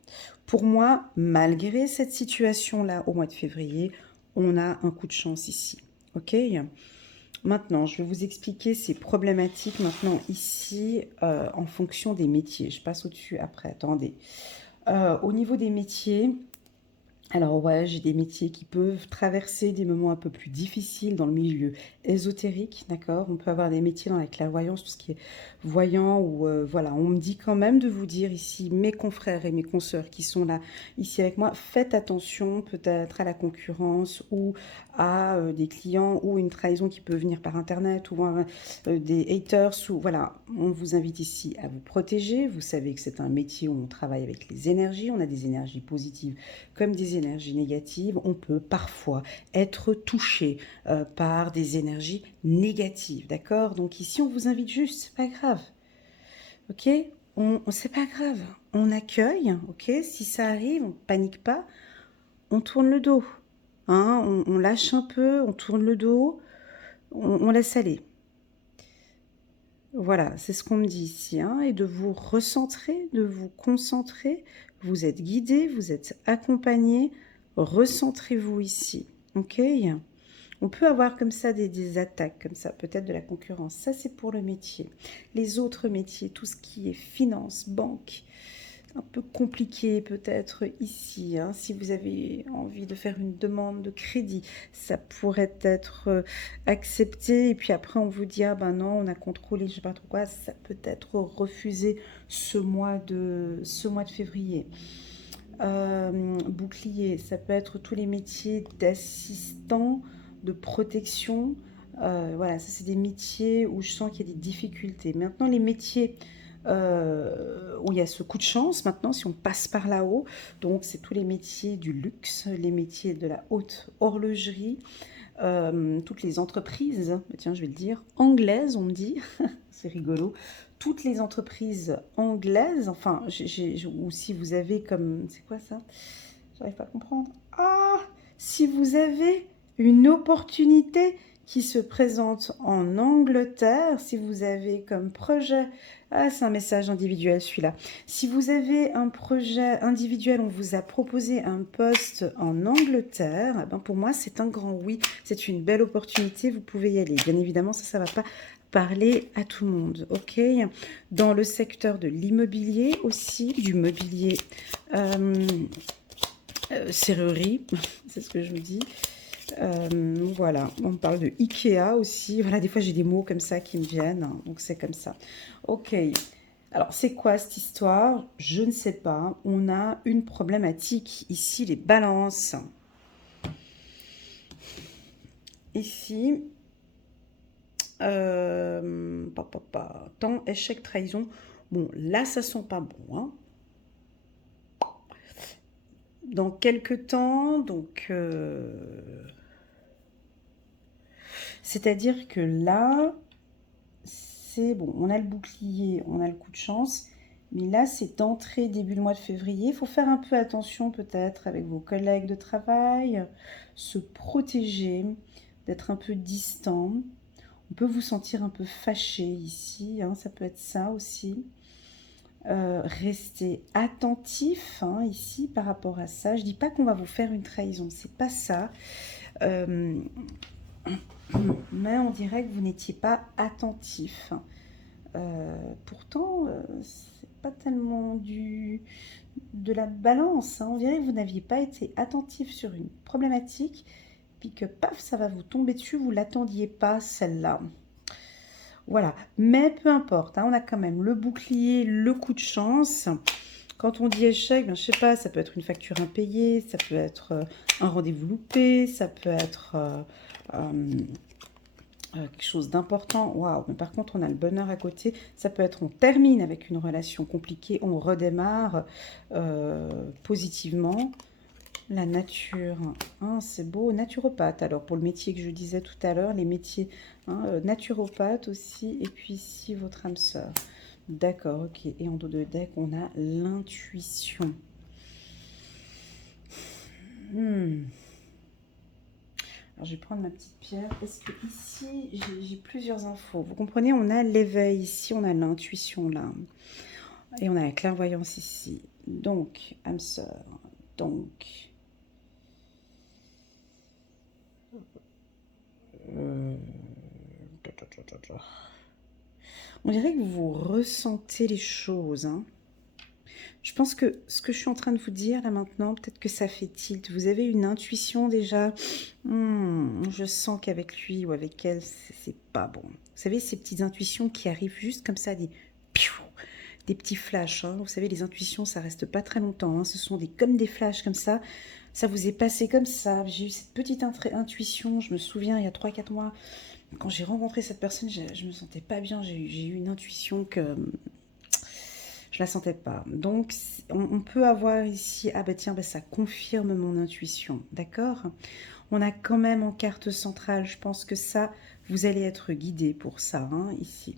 Pour moi, malgré cette situation-là au mois de février, on a un coup de chance ici. Ok ? Maintenant, je vais vous expliquer ces problématiques maintenant ici en fonction des métiers. Je passe au-dessus après. Attendez. Au niveau des métiers, Alors ouais, j'ai des métiers qui peuvent traverser des moments un peu plus difficiles dans le milieu ésotérique, d'accord? On peut avoir des métiers dans la clairvoyance, tout ce qui est voyant ou voilà. On me dit quand même de vous dire ici, mes confrères et mes consoeurs qui sont là ici avec moi, faites attention peut-être à la concurrence ou à des clients ou une trahison qui peut venir par internet ou des haters ou voilà. On vous invite ici à vous protéger. Vous savez que c'est un métier où on travaille avec les énergies, on a des énergies positives comme des énergies négatives, on peut parfois être touché par des énergies négatives, d'accord? Donc ici, on vous invite juste, c'est pas grave, ok? C'est pas grave, on accueille, ok? Si ça arrive, on panique pas, on tourne le dos, hein? On lâche un peu, on tourne le dos, on laisse aller. Voilà, c'est ce qu'on me dit ici, hein, et de vous recentrer, de vous concentrer. Vous êtes guidé, vous êtes accompagné. Recentrez-vous ici, ok? On peut avoir comme ça des attaques, comme ça, peut-être de la concurrence. Ça, c'est pour le métier. Les autres métiers, tout ce qui est finance, banque, un peu compliqué peut-être ici, hein. Si vous avez envie de faire une demande de crédit, ça pourrait être accepté et puis après on vous dit ah ben non on a contrôlé je sais pas trop quoi, ça peut être refusé ce mois de février. Bouclier, ça peut être tous les métiers d'assistant, de protection. Voilà, ça c'est des métiers où je sens qu'il y a des difficultés. Maintenant, les métiers où il y a ce coup de chance, maintenant, si on passe par là-haut, donc c'est tous les métiers du luxe, les métiers de la haute horlogerie, toutes les entreprises, tiens, je vais le dire, anglaises, on me dit, c'est rigolo, toutes les entreprises anglaises, enfin, ou si vous avez comme, c'est quoi ça? J'arrive pas à comprendre. Ah, si vous avez une opportunité qui se présente en Angleterre, si vous avez comme projet, ah c'est un message individuel celui-là, si vous avez un projet individuel, on vous a proposé un poste en Angleterre, eh ben pour moi c'est un grand oui, c'est une belle opportunité, vous pouvez y aller. Bien évidemment ça va pas parler à tout le monde, ok? Dans le secteur de l'immobilier aussi, du mobilier serrurerie, c'est ce que je vous dis. Voilà, on parle de Ikea aussi. Voilà, des fois j'ai des mots comme ça qui me viennent, hein, donc c'est comme ça. Ok, alors c'est quoi cette histoire? Je ne sais pas. On a une problématique ici, les balances. Ici, temps, échec, trahison. Bon, là ça sent pas bon, hein. Dans quelques temps, donc c'est-à-dire que là, c'est bon, on a le bouclier, on a le coup de chance, mais là, c'est d'entrée début du mois de février. Il faut faire un peu attention peut-être avec vos collègues de travail, se protéger, d'être un peu distant. On peut vous sentir un peu fâché ici, hein, ça peut être ça aussi. Restez attentif hein, ici par rapport à ça. Je dis pas qu'on va vous faire une trahison, c'est pas ça. Euh, mais on dirait que vous n'étiez pas attentif. Pourtant, c'est pas tellement de la balance, hein. On dirait que vous n'aviez pas été attentif sur une problématique, puis que paf, ça va vous tomber dessus, vous l'attendiez pas celle-là. Voilà, mais peu importe, hein, on a quand même le bouclier, le coup de chance. Quand on dit échec, ben, je sais pas, ça peut être une facture impayée, ça peut être un rendez-vous loupé, ça peut être quelque chose d'important. Waouh, mais par contre, on a le bonheur à côté. Ça peut être, on termine avec une relation compliquée, on redémarre positivement. La nature, hein, c'est beau. Naturopathe, alors pour le métier que je disais tout à l'heure, les métiers hein, naturopathe aussi, et puis ici votre âme sœur. D'accord, ok. Et en dos de deck, on a l'intuition. Alors, je vais prendre ma petite pierre parce que ici, j'ai plusieurs infos. Vous comprenez, on a l'éveil ici, on a l'intuition là. Et on a la clairvoyance ici. Donc, âme sœur. Donc, on dirait que vous ressentez les choses. Hein. Je pense que ce que je suis en train de vous dire là maintenant, peut-être que ça fait tilt. Vous avez une intuition déjà. Je sens qu'avec lui ou avec elle, c'est pas bon. Vous savez, ces petites intuitions qui arrivent juste comme ça, des petits flashs. Hein. Vous savez, les intuitions, ça reste pas très longtemps. Hein. Ce sont comme des flashs comme ça. Ça vous est passé comme ça. J'ai eu cette petite intuition. Je me souviens, il y a 3 4 mois, quand j'ai rencontré cette personne, je me sentais pas bien. J'ai eu une intuition que je la sentais pas. Donc, on peut avoir ici, ah bah tiens, bah ça confirme mon intuition, d'accord? On a quand même en carte centrale, je pense que ça, vous allez être guidé pour ça, hein, ici.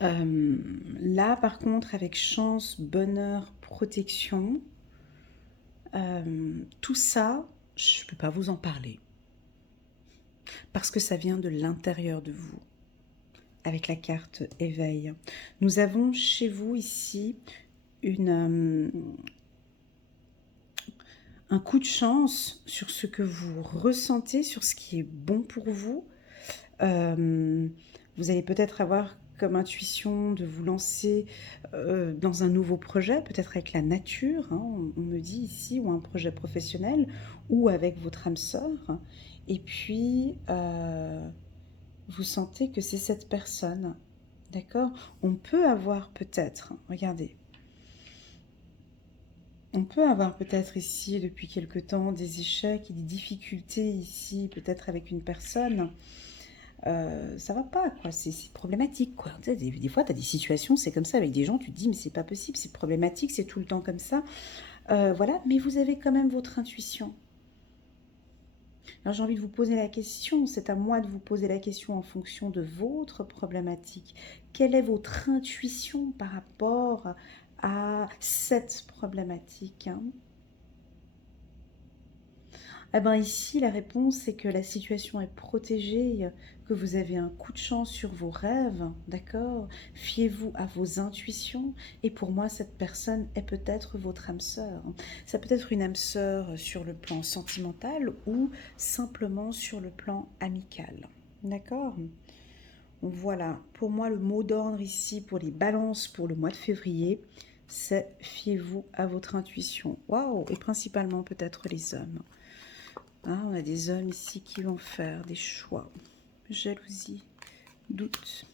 Là, par contre, avec chance, bonheur, protection, tout ça, je ne peux pas vous en parler. Parce que ça vient de l'intérieur de vous. Avec la carte éveil. Nous avons chez vous ici un coup de chance sur ce que vous ressentez, sur ce qui est bon pour vous. Vous allez peut-être avoir comme intuition de vous lancer dans un nouveau projet, peut-être avec la nature, hein, on me dit ici, ou un projet professionnel, ou avec votre âme sœur. Et puis, vous sentez que c'est cette personne, d'accord? On peut avoir peut-être, regardez, on peut avoir peut-être ici, depuis quelque temps, des échecs et des difficultés ici, peut-être avec une personne. Ça va pas, quoi. C'est problématique, quoi. Tu sais, des fois, tu as des situations, c'est comme ça avec des gens, tu te dis, mais c'est pas possible, c'est problématique, c'est tout le temps comme ça. Voilà, mais vous avez quand même votre intuition. Alors j'ai envie de vous poser la question, c'est à moi de vous poser la question en fonction de votre problématique. Quelle est votre intuition par rapport à cette problématique, hein? Eh ben ici, la réponse, c'est que la situation est protégée, que vous avez un coup de chance sur vos rêves, d'accord? Fiez-vous à vos intuitions. Et pour moi, cette personne est peut-être votre âme sœur. Ça peut être une âme sœur sur le plan sentimental ou simplement sur le plan amical, d'accord? Voilà, pour moi, le mot d'ordre ici pour les balances pour le mois de février, c'est fiez-vous à votre intuition. Waouh! Et principalement peut-être les hommes. Hein, on a des hommes ici qui vont faire des choix. Jalousie, doute.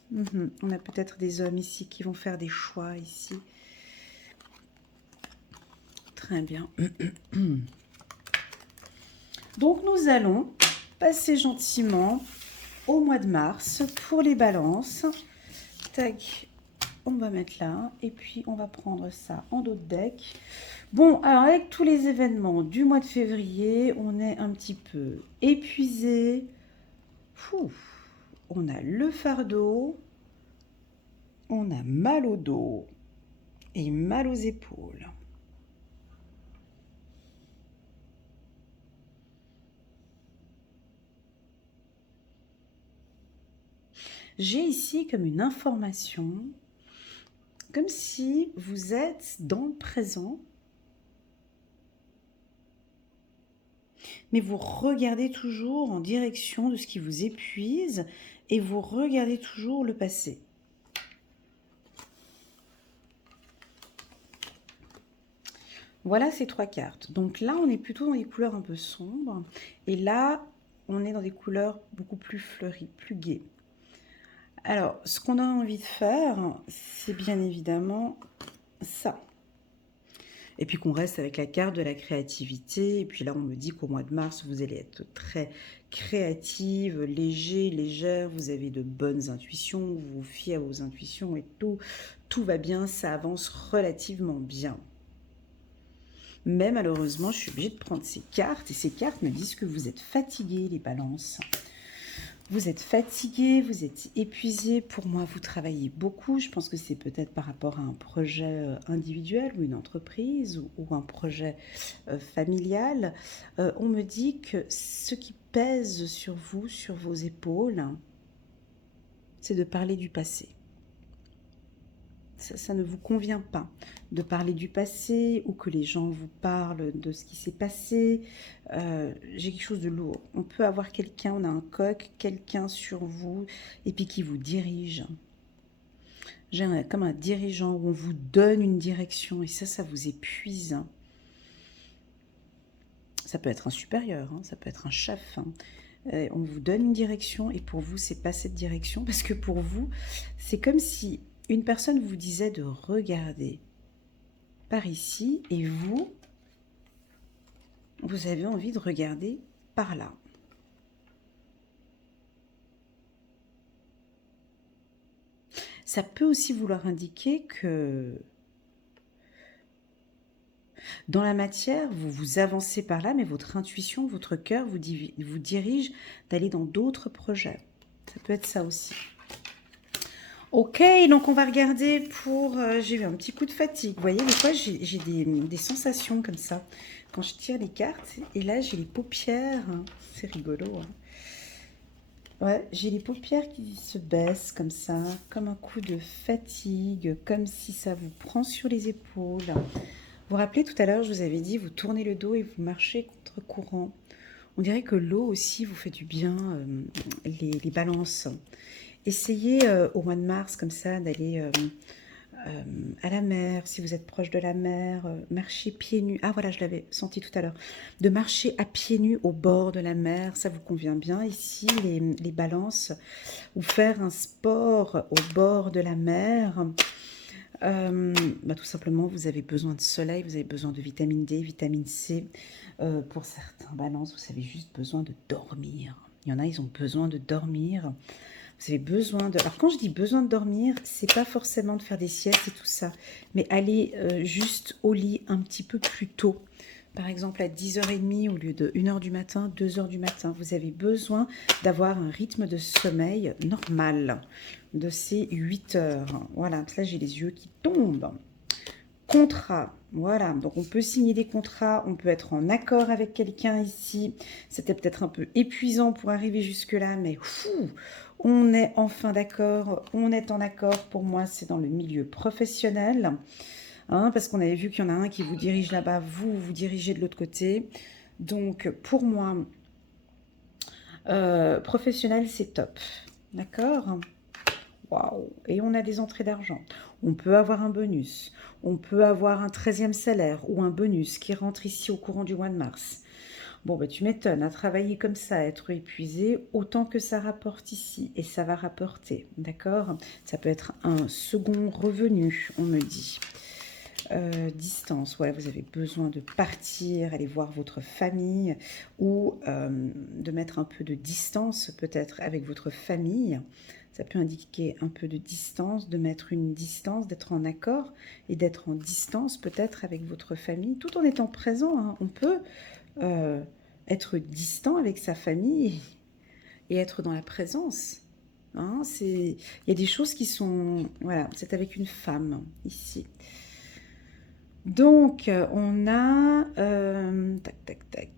On a peut-être des hommes ici qui vont faire des choix ici. Très bien. Donc nous allons passer gentiment au mois de mars pour les balances. Tac, on va mettre là. Et puis on va prendre ça en dos de deck. Bon, alors avec tous les événements du mois de février, on est un petit peu épuisé. On a le fardeau, on a mal au dos et mal aux épaules. J'ai ici comme une information, comme si vous êtes dans le présent, mais vous regardez toujours en direction de ce qui vous épuise et vous regardez toujours le passé. Voilà ces 3 cartes. Donc là, on est plutôt dans des couleurs un peu sombres. Et là, on est dans des couleurs beaucoup plus fleuries, plus gaies. Alors, ce qu'on a envie de faire, c'est bien évidemment ça. Et puis qu'on reste avec la carte de la créativité. Et puis là, on me dit qu'au mois de mars, vous allez être très créative, léger, légère. Vous avez de bonnes intuitions, vous vous fiez à vos intuitions et tout va bien, ça avance relativement bien. Mais malheureusement, je suis obligée de prendre ces cartes. Et ces cartes me disent que vous êtes fatigués, les balances. Vous êtes fatigué, vous êtes épuisé. Pour moi, vous travaillez beaucoup. Je pense que c'est peut-être par rapport à un projet individuel ou une entreprise ou un projet familial. On me dit que ce qui pèse sur vous, sur vos épaules, c'est de parler du passé. Ça ne vous convient pas de parler du passé ou que les gens vous parlent de ce qui s'est passé. J'ai quelque chose de lourd. On peut avoir quelqu'un, on a un coq, quelqu'un sur vous et puis qui vous dirige. comme un dirigeant où on vous donne une direction et ça vous épuise. Ça peut être un supérieur, hein, ça peut être un chef. Hein. On vous donne une direction et pour vous, c'est pas cette direction parce que pour vous, c'est comme si une personne vous disait de regarder par ici et vous avez envie de regarder par là. Ça peut aussi vouloir indiquer que dans la matière, vous avancez par là, mais votre intuition, votre cœur vous dirige d'aller dans d'autres projets. Ça peut être ça aussi. Ok, donc on va regarder pour... j'ai eu un petit coup de fatigue. Vous voyez, des fois, j'ai des sensations comme ça. Quand je tire les cartes, et là, j'ai les paupières. C'est rigolo. Hein. Ouais, j'ai les paupières qui se baissent comme ça, comme un coup de fatigue, comme si ça vous prend sur les épaules. Vous vous rappelez, tout à l'heure, je vous avais dit, vous tournez le dos et vous marchez contre courant. On dirait que l'eau aussi vous fait du bien, les balances. Essayez au mois de mars, comme ça, d'aller à la mer, si vous êtes proche de la mer, marcher pieds nus. Ah voilà, je l'avais senti tout à l'heure. De marcher à pieds nus au bord de la mer, ça vous convient bien. Ici, les balances, ou faire un sport au bord de la mer. Tout simplement, vous avez besoin de soleil, vous avez besoin de vitamine D, vitamine C. Pour certains balances, vous avez juste besoin de dormir. Il y en a, ils ont besoin de dormir. Vous avez besoin de... Alors, quand je dis besoin de dormir, c'est pas forcément de faire des siestes et tout ça, mais aller juste au lit un petit peu plus tôt. Par exemple, à 10h30 au lieu de 1h du matin, 2h du matin. Vous avez besoin d'avoir un rythme de sommeil normal de ces 8 heures. Voilà, là, j'ai les yeux qui tombent. Contrat, voilà, donc on peut signer des contrats, on peut être en accord avec quelqu'un ici. C'était peut-être un peu épuisant pour arriver jusque-là, mais on est enfin d'accord, on est en accord. Pour moi, c'est dans le milieu professionnel, hein, parce qu'on avait vu qu'il y en a un qui vous dirige là-bas, vous dirigez de l'autre côté. Donc, pour moi, professionnel, c'est top, d'accord ? Waouh. Et on a des entrées d'argent. On peut avoir un bonus. On peut avoir un 13e salaire ou un bonus qui rentre ici au courant du mois de mars. Bon, bah, tu m'étonnes, à travailler comme ça, à être épuisé, autant que ça rapporte ici. Et ça va rapporter, d'accord? Ça peut être un second revenu, on me dit. Distance, voilà, vous avez besoin de partir, aller voir votre famille ou de mettre un peu de distance peut-être avec votre famille. Ça peut indiquer un peu de distance, de mettre une distance, d'être en accord et d'être en distance peut-être avec votre famille, tout en étant présent. Hein. On peut être distant avec sa famille et être dans la présence. Hein. Il y a des choses qui sont... Voilà, c'est avec une femme ici. Donc, on a... tac, tac, tac.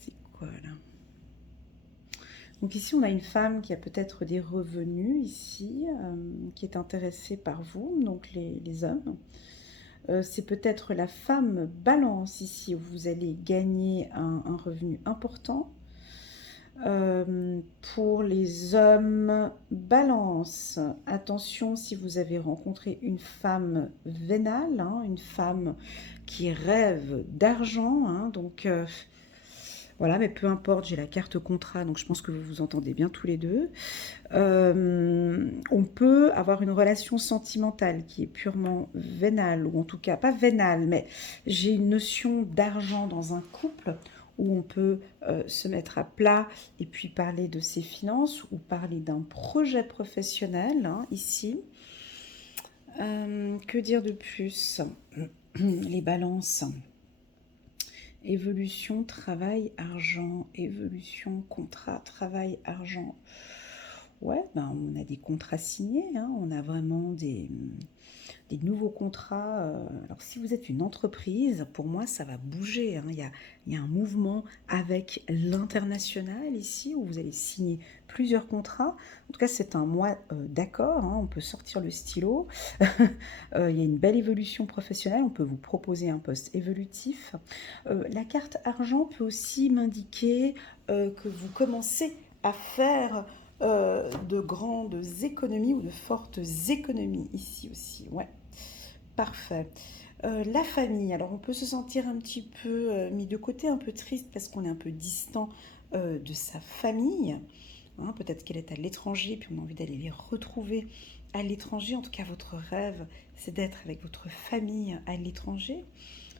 C'est quoi, là? Donc ici, on a une femme qui a peut-être des revenus, ici, qui est intéressée par vous, donc les hommes. C'est peut-être la femme balance, ici, où vous allez gagner un revenu important. Pour les hommes balance, attention si vous avez rencontré une femme vénale, hein, une femme qui rêve d'argent, hein, donc voilà, mais peu importe, j'ai la carte contrat, donc je pense que vous vous entendez bien tous les deux. On peut avoir une relation sentimentale qui est purement vénale, ou en tout cas pas vénale, mais j'ai une notion d'argent dans un couple où on peut se mettre à plat et puis parler de ses finances ou parler d'un projet professionnel, hein, ici. Que dire de plus? Les balances. Évolution, travail, argent. Évolution, contrat, travail, argent. Ouais, ben on a des contrats signés, hein, on a vraiment des nouveaux contrats. Alors, si vous êtes une entreprise, pour moi, ça va bouger. Hein. Il y a un mouvement avec l'international ici, où vous allez signer plusieurs contrats. En tout cas, c'est un mois d'accord. Hein. On peut sortir le stylo. Il y a une belle évolution professionnelle. On peut vous proposer un poste évolutif. La carte argent peut aussi m'indiquer que vous commencez à faire de grandes économies ou de fortes économies ici aussi. Ouais, parfait. La famille, alors on peut se sentir un petit peu mis de côté, un peu triste parce qu'on est un peu distant de sa famille. Hein, peut-être qu'elle est à l'étranger, puis on a envie d'aller les retrouver à l'étranger. En tout cas, votre rêve, c'est d'être avec votre famille à l'étranger.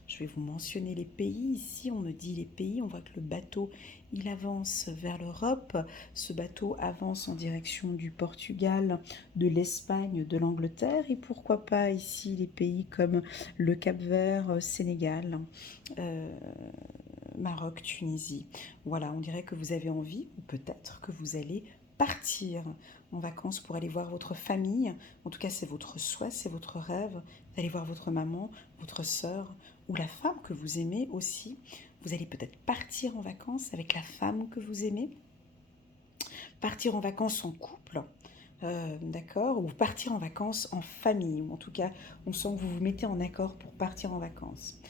Je vais vous mentionner les pays. Ici, on me dit les pays. On voit que le bateau, il avance vers l'Europe. Ce bateau avance en direction du Portugal, de l'Espagne, de l'Angleterre. Et pourquoi pas ici les pays comme le Cap-Vert, Sénégal, euh, Maroc, Tunisie. Voilà, on dirait que vous avez envie, ou peut-être que vous allez partir en vacances pour aller voir votre famille. En tout cas, c'est votre souhait, c'est votre rêve d'aller voir votre maman, votre sœur ou la femme que vous aimez aussi. Vous allez peut-être partir en vacances avec la femme que vous aimez, partir en vacances en couple, d'accord, ou partir en vacances en famille, ou en tout cas, on sent que vous vous mettez en accord pour partir en vacances.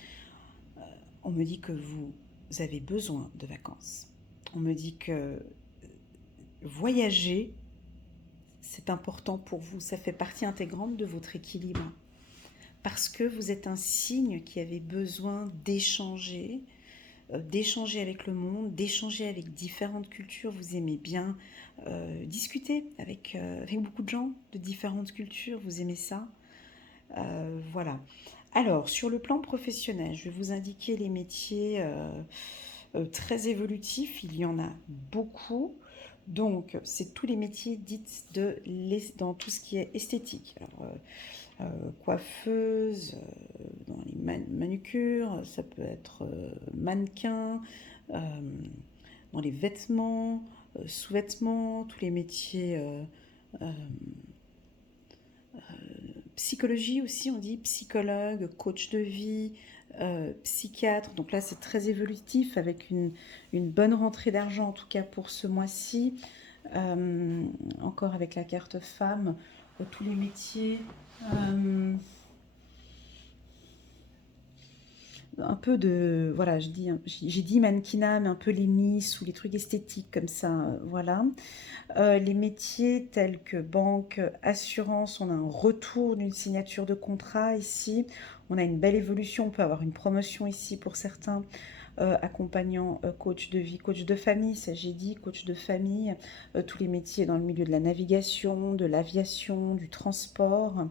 On me dit que vous avez besoin de vacances. On me dit que voyager, c'est important pour vous, ça fait partie intégrante de votre équilibre. Parce que vous êtes un signe qui avait besoin d'échanger avec le monde, d'échanger avec différentes cultures. Vous aimez bien discuter avec beaucoup de gens de différentes cultures, vous aimez ça. Voilà. Alors, sur le plan professionnel, je vais vous indiquer les métiers très évolutifs. Il y en a beaucoup. Donc, c'est tous les métiers dits dans tout ce qui est esthétique. Alors, coiffeuse, dans les manucures, ça peut être mannequin, euh, dans les vêtements, sous-vêtements, tous les métiers euh, psychologie aussi, on dit psychologue, coach de vie, psychiatre. Donc là, c'est très évolutif avec une bonne rentrée d'argent, en tout cas pour ce mois-ci. Encore avec la carte femme, tous les métiers. Un peu de, voilà, j'ai dit mannequinat, mais un peu les miss ou les trucs esthétiques comme ça, voilà. Les métiers tels que banque, assurance, on a un retour d'une signature de contrat ici. On a une belle évolution, on peut avoir une promotion ici pour certains. Accompagnant, coach de vie, coach de famille, ça j'ai dit, coach de famille, tous les métiers dans le milieu de la navigation, de l'aviation, du transport,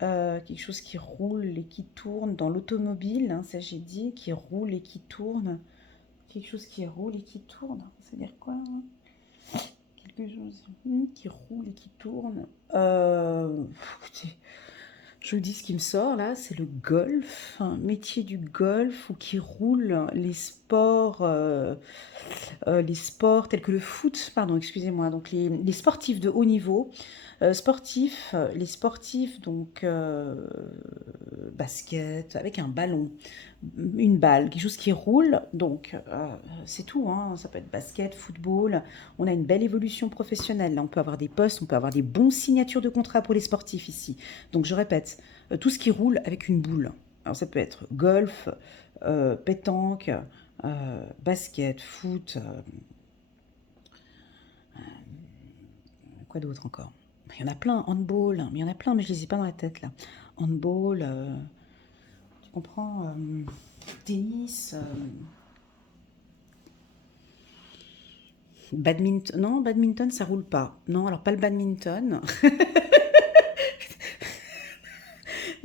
quelque chose qui roule et qui tourne dans l'automobile, hein, ça j'ai dit, qui roule et qui tourne, quelque chose qui roule et qui tourne, ça veut dire quoi, hein, quelque chose qui roule et qui tourne. Écoutez, je vous dis ce qui me sort là, c'est le golf, un métier du golf ou qui roule les sports tels que le foot, pardon, excusez-moi, donc les sportifs de haut niveau, les sportifs donc basket avec un ballon, une balle, quelque chose qui roule, donc c'est tout, hein, ça peut être basket, football. On a une belle évolution professionnelle, là on peut avoir des postes, on peut avoir des bons signatures de contrat pour les sportifs ici. Donc je répète, tout ce qui roule avec une boule. Alors ça peut être golf, pétanque, basket, foot, quoi d'autre encore? Il y en a plein, handball, mais il y en a plein, mais je les ai pas dans la tête là. Handball, tu comprends, tennis, badminton. Non, badminton ça roule pas. Non, alors pas le badminton.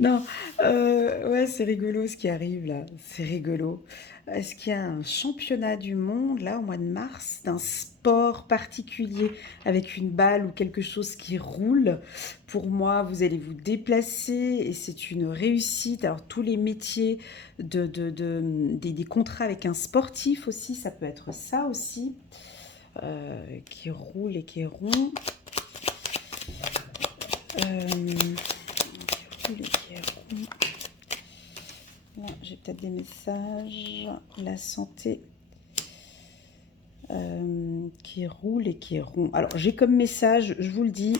Non, ouais, c'est rigolo ce qui arrive là. C'est rigolo. Est-ce qu'il y a un championnat du monde là au mois de mars d'un sport particulier avec une balle ou quelque chose qui roule? Pour moi, vous allez vous déplacer et c'est une réussite. Alors tous les métiers des contrats avec un sportif aussi, ça peut être ça aussi, qui roule et qui est rond. Qui roule et qui est rond. Là, j'ai peut-être des messages. La santé qui roule et qui est rond. Alors, j'ai comme message, je vous le dis,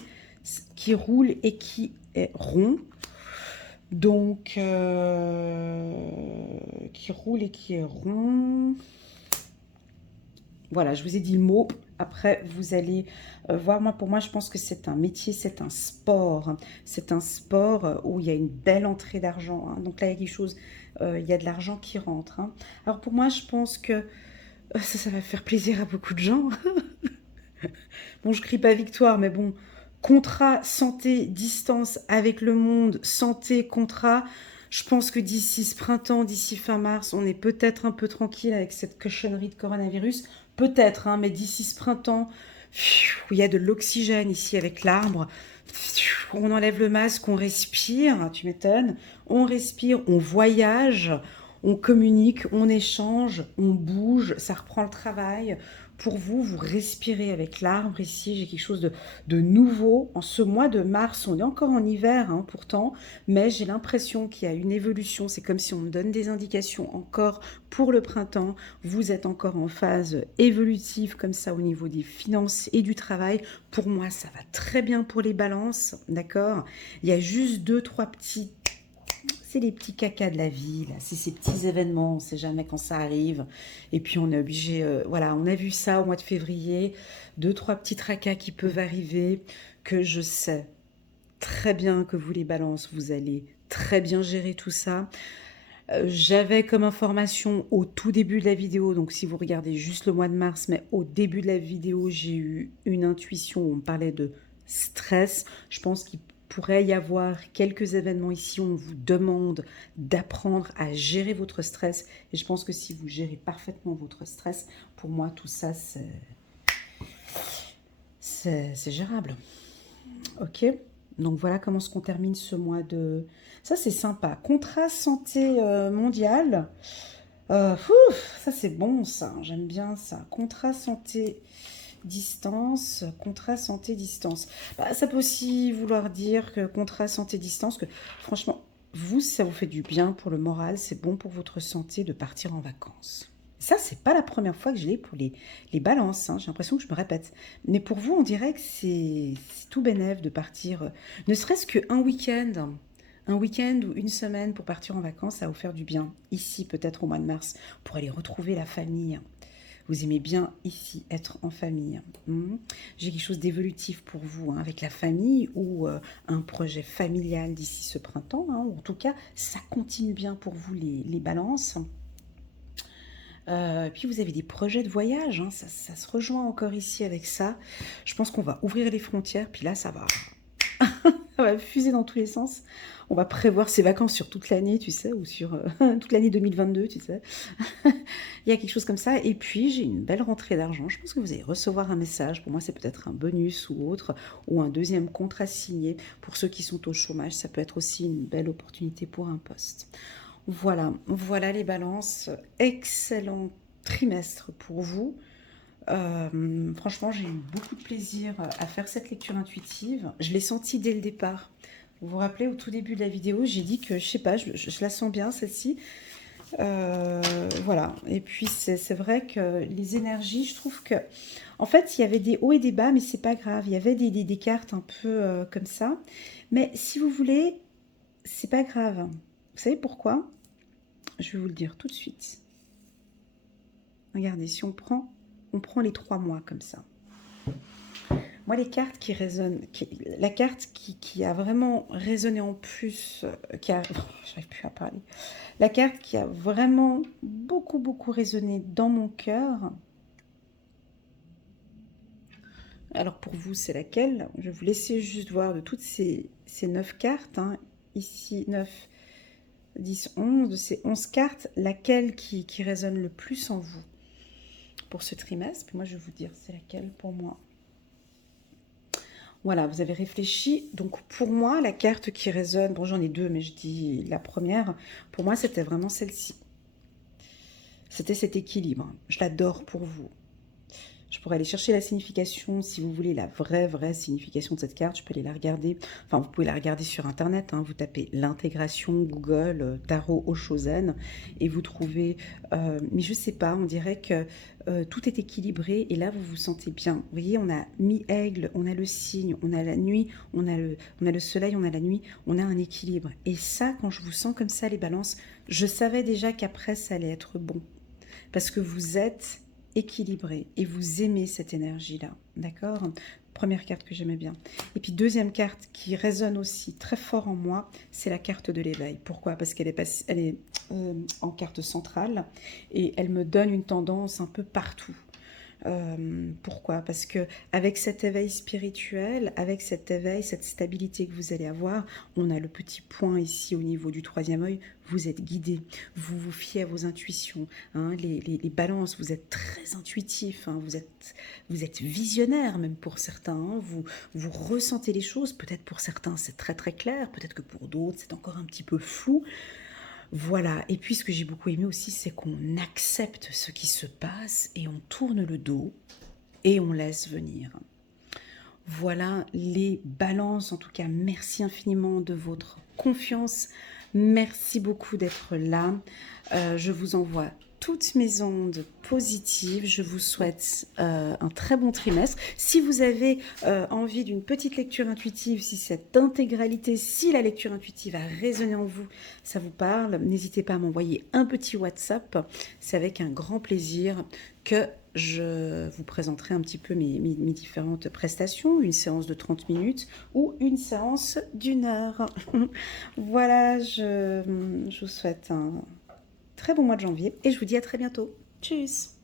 qui roule et qui est rond. Donc, qui roule et qui est rond. Voilà, je vous ai dit le mot. Après, vous allez voir, moi, pour moi, je pense que c'est un métier, c'est un sport. C'est un sport où il y a une belle entrée d'argent, hein. Donc là, il y a quelque chose, il y a de l'argent qui rentre, hein. Alors pour moi, je pense que ça va faire plaisir à beaucoup de gens. Bon, je crie pas victoire, mais bon, contrat, santé, distance avec le monde, santé, contrat. Je pense que d'ici ce printemps, d'ici fin mars, on est peut-être un peu tranquille avec cette cochonnerie de coronavirus. Peut-être, hein, mais d'ici ce printemps, il y a de l'oxygène ici avec l'arbre. On enlève le masque, on respire, tu m'étonnes. On respire, on voyage, on communique, on échange, on bouge, ça reprend le travail. Pour vous, vous respirez avec l'arbre ici. J'ai quelque chose de nouveau. En ce mois de mars, on est encore en hiver, hein, pourtant, mais j'ai l'impression qu'il y a une évolution. C'est comme si on me donne des indications encore pour le printemps. Vous êtes encore en phase évolutive comme ça au niveau des finances et du travail. Pour moi, ça va très bien pour les balances, d'accord? Il y a juste deux, trois petits... C'est les petits cacas de la vie, là. C'est ces petits événements, on ne sait jamais quand ça arrive. Et puis on est obligé, voilà, on a vu ça au mois de février, deux, trois petits tracas qui peuvent arriver, que je sais très bien que vous les balances, vous allez très bien gérer tout ça. J'avais comme information au tout début de la vidéo, donc si vous regardez juste le mois de mars, mais au début de la vidéo, j'ai eu une intuition où on parlait de stress. Je pense qu'il pourrait y avoir quelques événements ici où on vous demande d'apprendre à gérer votre stress. Et je pense que si vous gérez parfaitement votre stress, pour moi, tout ça, c'est gérable. Ok, donc voilà comment est-ce qu'on termine ce mois de... Ça, c'est sympa. Contrat santé mondiale. Ça, c'est bon, ça. J'aime bien ça. Contrat santé distance. Contrat santé distance. Bah, ça peut aussi vouloir dire que contrat santé distance, que franchement, vous, ça vous fait du bien pour le moral. C'est bon pour votre santé de partir en vacances. Ça, c'est pas la première fois que je l'ai pour les balances, hein. J'ai l'impression que je me répète. Mais pour vous, on dirait que c'est tout bénef de partir, ne serait-ce qu'un week-end. Un week-end ou une semaine pour partir en vacances, ça va vous faire du bien. Ici, peut-être au mois de mars, pour aller retrouver la famille. Vous aimez bien ici être en famille. J'ai quelque chose d'évolutif pour vous, hein, avec la famille ou un projet familial d'ici ce printemps, hein, ou en tout cas, ça continue bien pour vous les balances. Puis vous avez des projets de voyage, hein, ça se rejoint encore ici avec ça. Je pense qu'on va ouvrir les frontières, puis là, ça va, ça va fuser dans tous les sens. On va prévoir ses vacances sur toute l'année, tu sais, ou sur toute l'année 2022, tu sais. Il y a quelque chose comme ça. Et puis, j'ai une belle rentrée d'argent. Je pense que vous allez recevoir un message. Pour moi, c'est peut-être un bonus ou autre, ou un deuxième contrat signé. Pour ceux qui sont au chômage, ça peut être aussi une belle opportunité pour un poste. Voilà, voilà les balances. Excellent trimestre pour vous. Franchement, j'ai eu beaucoup de plaisir à faire cette lecture intuitive. Je l'ai senti dès le départ. Vous vous rappelez, au tout début de la vidéo, j'ai dit que, je sais pas, je la sens bien, celle-ci. Voilà. Et puis, c'est vrai que les énergies, je trouve que... En fait, il y avait des hauts et des bas, mais c'est pas grave. Il y avait des cartes un peu comme ça. Mais si vous voulez, c'est pas grave. Vous savez pourquoi? Je vais vous le dire tout de suite. Regardez, si on prend les 3 mois comme ça. Moi, les cartes qui résonnent, la carte qui a vraiment résonné en plus, j'arrive plus à parler. La carte qui a vraiment beaucoup, beaucoup résonné dans mon cœur. Alors pour vous, c'est laquelle? Je vais vous laisser juste voir de toutes ces 9 cartes, hein. Ici, 9, 10, 11, de ces 11 cartes, laquelle qui résonne le plus en vous pour ce trimestre? Puis moi, je vais vous dire, c'est laquelle pour moi. Voilà, vous avez réfléchi. Donc pour moi, la carte qui résonne, bon j'en ai deux, mais je dis la première, pour moi c'était vraiment celle-ci. C'était cet équilibre. Je l'adore pour vous. Je pourrais aller chercher la signification, si vous voulez, la vraie signification de cette carte. Je peux aller la regarder. Enfin, vous pouvez la regarder sur Internet, hein. Vous tapez l'intégration Google, Tarot Oshozen, et vous trouvez... mais je sais pas, on dirait que tout est équilibré, et là, vous vous sentez bien. Vous voyez, on a mi-aigle, on a le cygne, on a la nuit, on a le soleil, on a la nuit, on a un équilibre. Et ça, quand je vous sens comme ça, les balances, je savais déjà qu'après, ça allait être bon. Parce que vous êtes équilibré et vous aimez cette énergie-là, d'accord? Première carte que j'aimais bien. Et puis deuxième carte qui résonne aussi très fort en moi, c'est la carte de l'éveil. Pourquoi? Parce qu'elle est, elle est en carte centrale et elle me donne une tendance un peu partout. Pourquoi? Parce que avec cet éveil spirituel, avec cet éveil, cette stabilité que vous allez avoir, on a le petit point ici au niveau du troisième œil, vous êtes guidé, vous vous fiez à vos intuitions, hein, les balances, vous êtes très intuitif, hein, vous êtes visionnaire même pour certains, hein, vous ressentez les choses, peut-être pour certains c'est très très clair, peut-être que pour d'autres c'est encore un petit peu flou. Voilà, et puis ce que j'ai beaucoup aimé aussi, c'est qu'on accepte ce qui se passe et on tourne le dos et on laisse venir. Voilà les balances, en tout cas, merci infiniment de votre confiance. Merci beaucoup d'être là. Je vous envoie toutes mes ondes positives. Je vous souhaite un très bon trimestre. Si vous avez envie d'une petite lecture intuitive, si cette intégralité, si la lecture intuitive a résonné en vous, ça vous parle, n'hésitez pas à m'envoyer un petit WhatsApp. C'est avec un grand plaisir que je vous présenterai un petit peu mes différentes prestations, une séance de 30 minutes ou une séance d'1 heure. Voilà, je vous souhaite un très bon mois de janvier et je vous dis à très bientôt. Tchuss!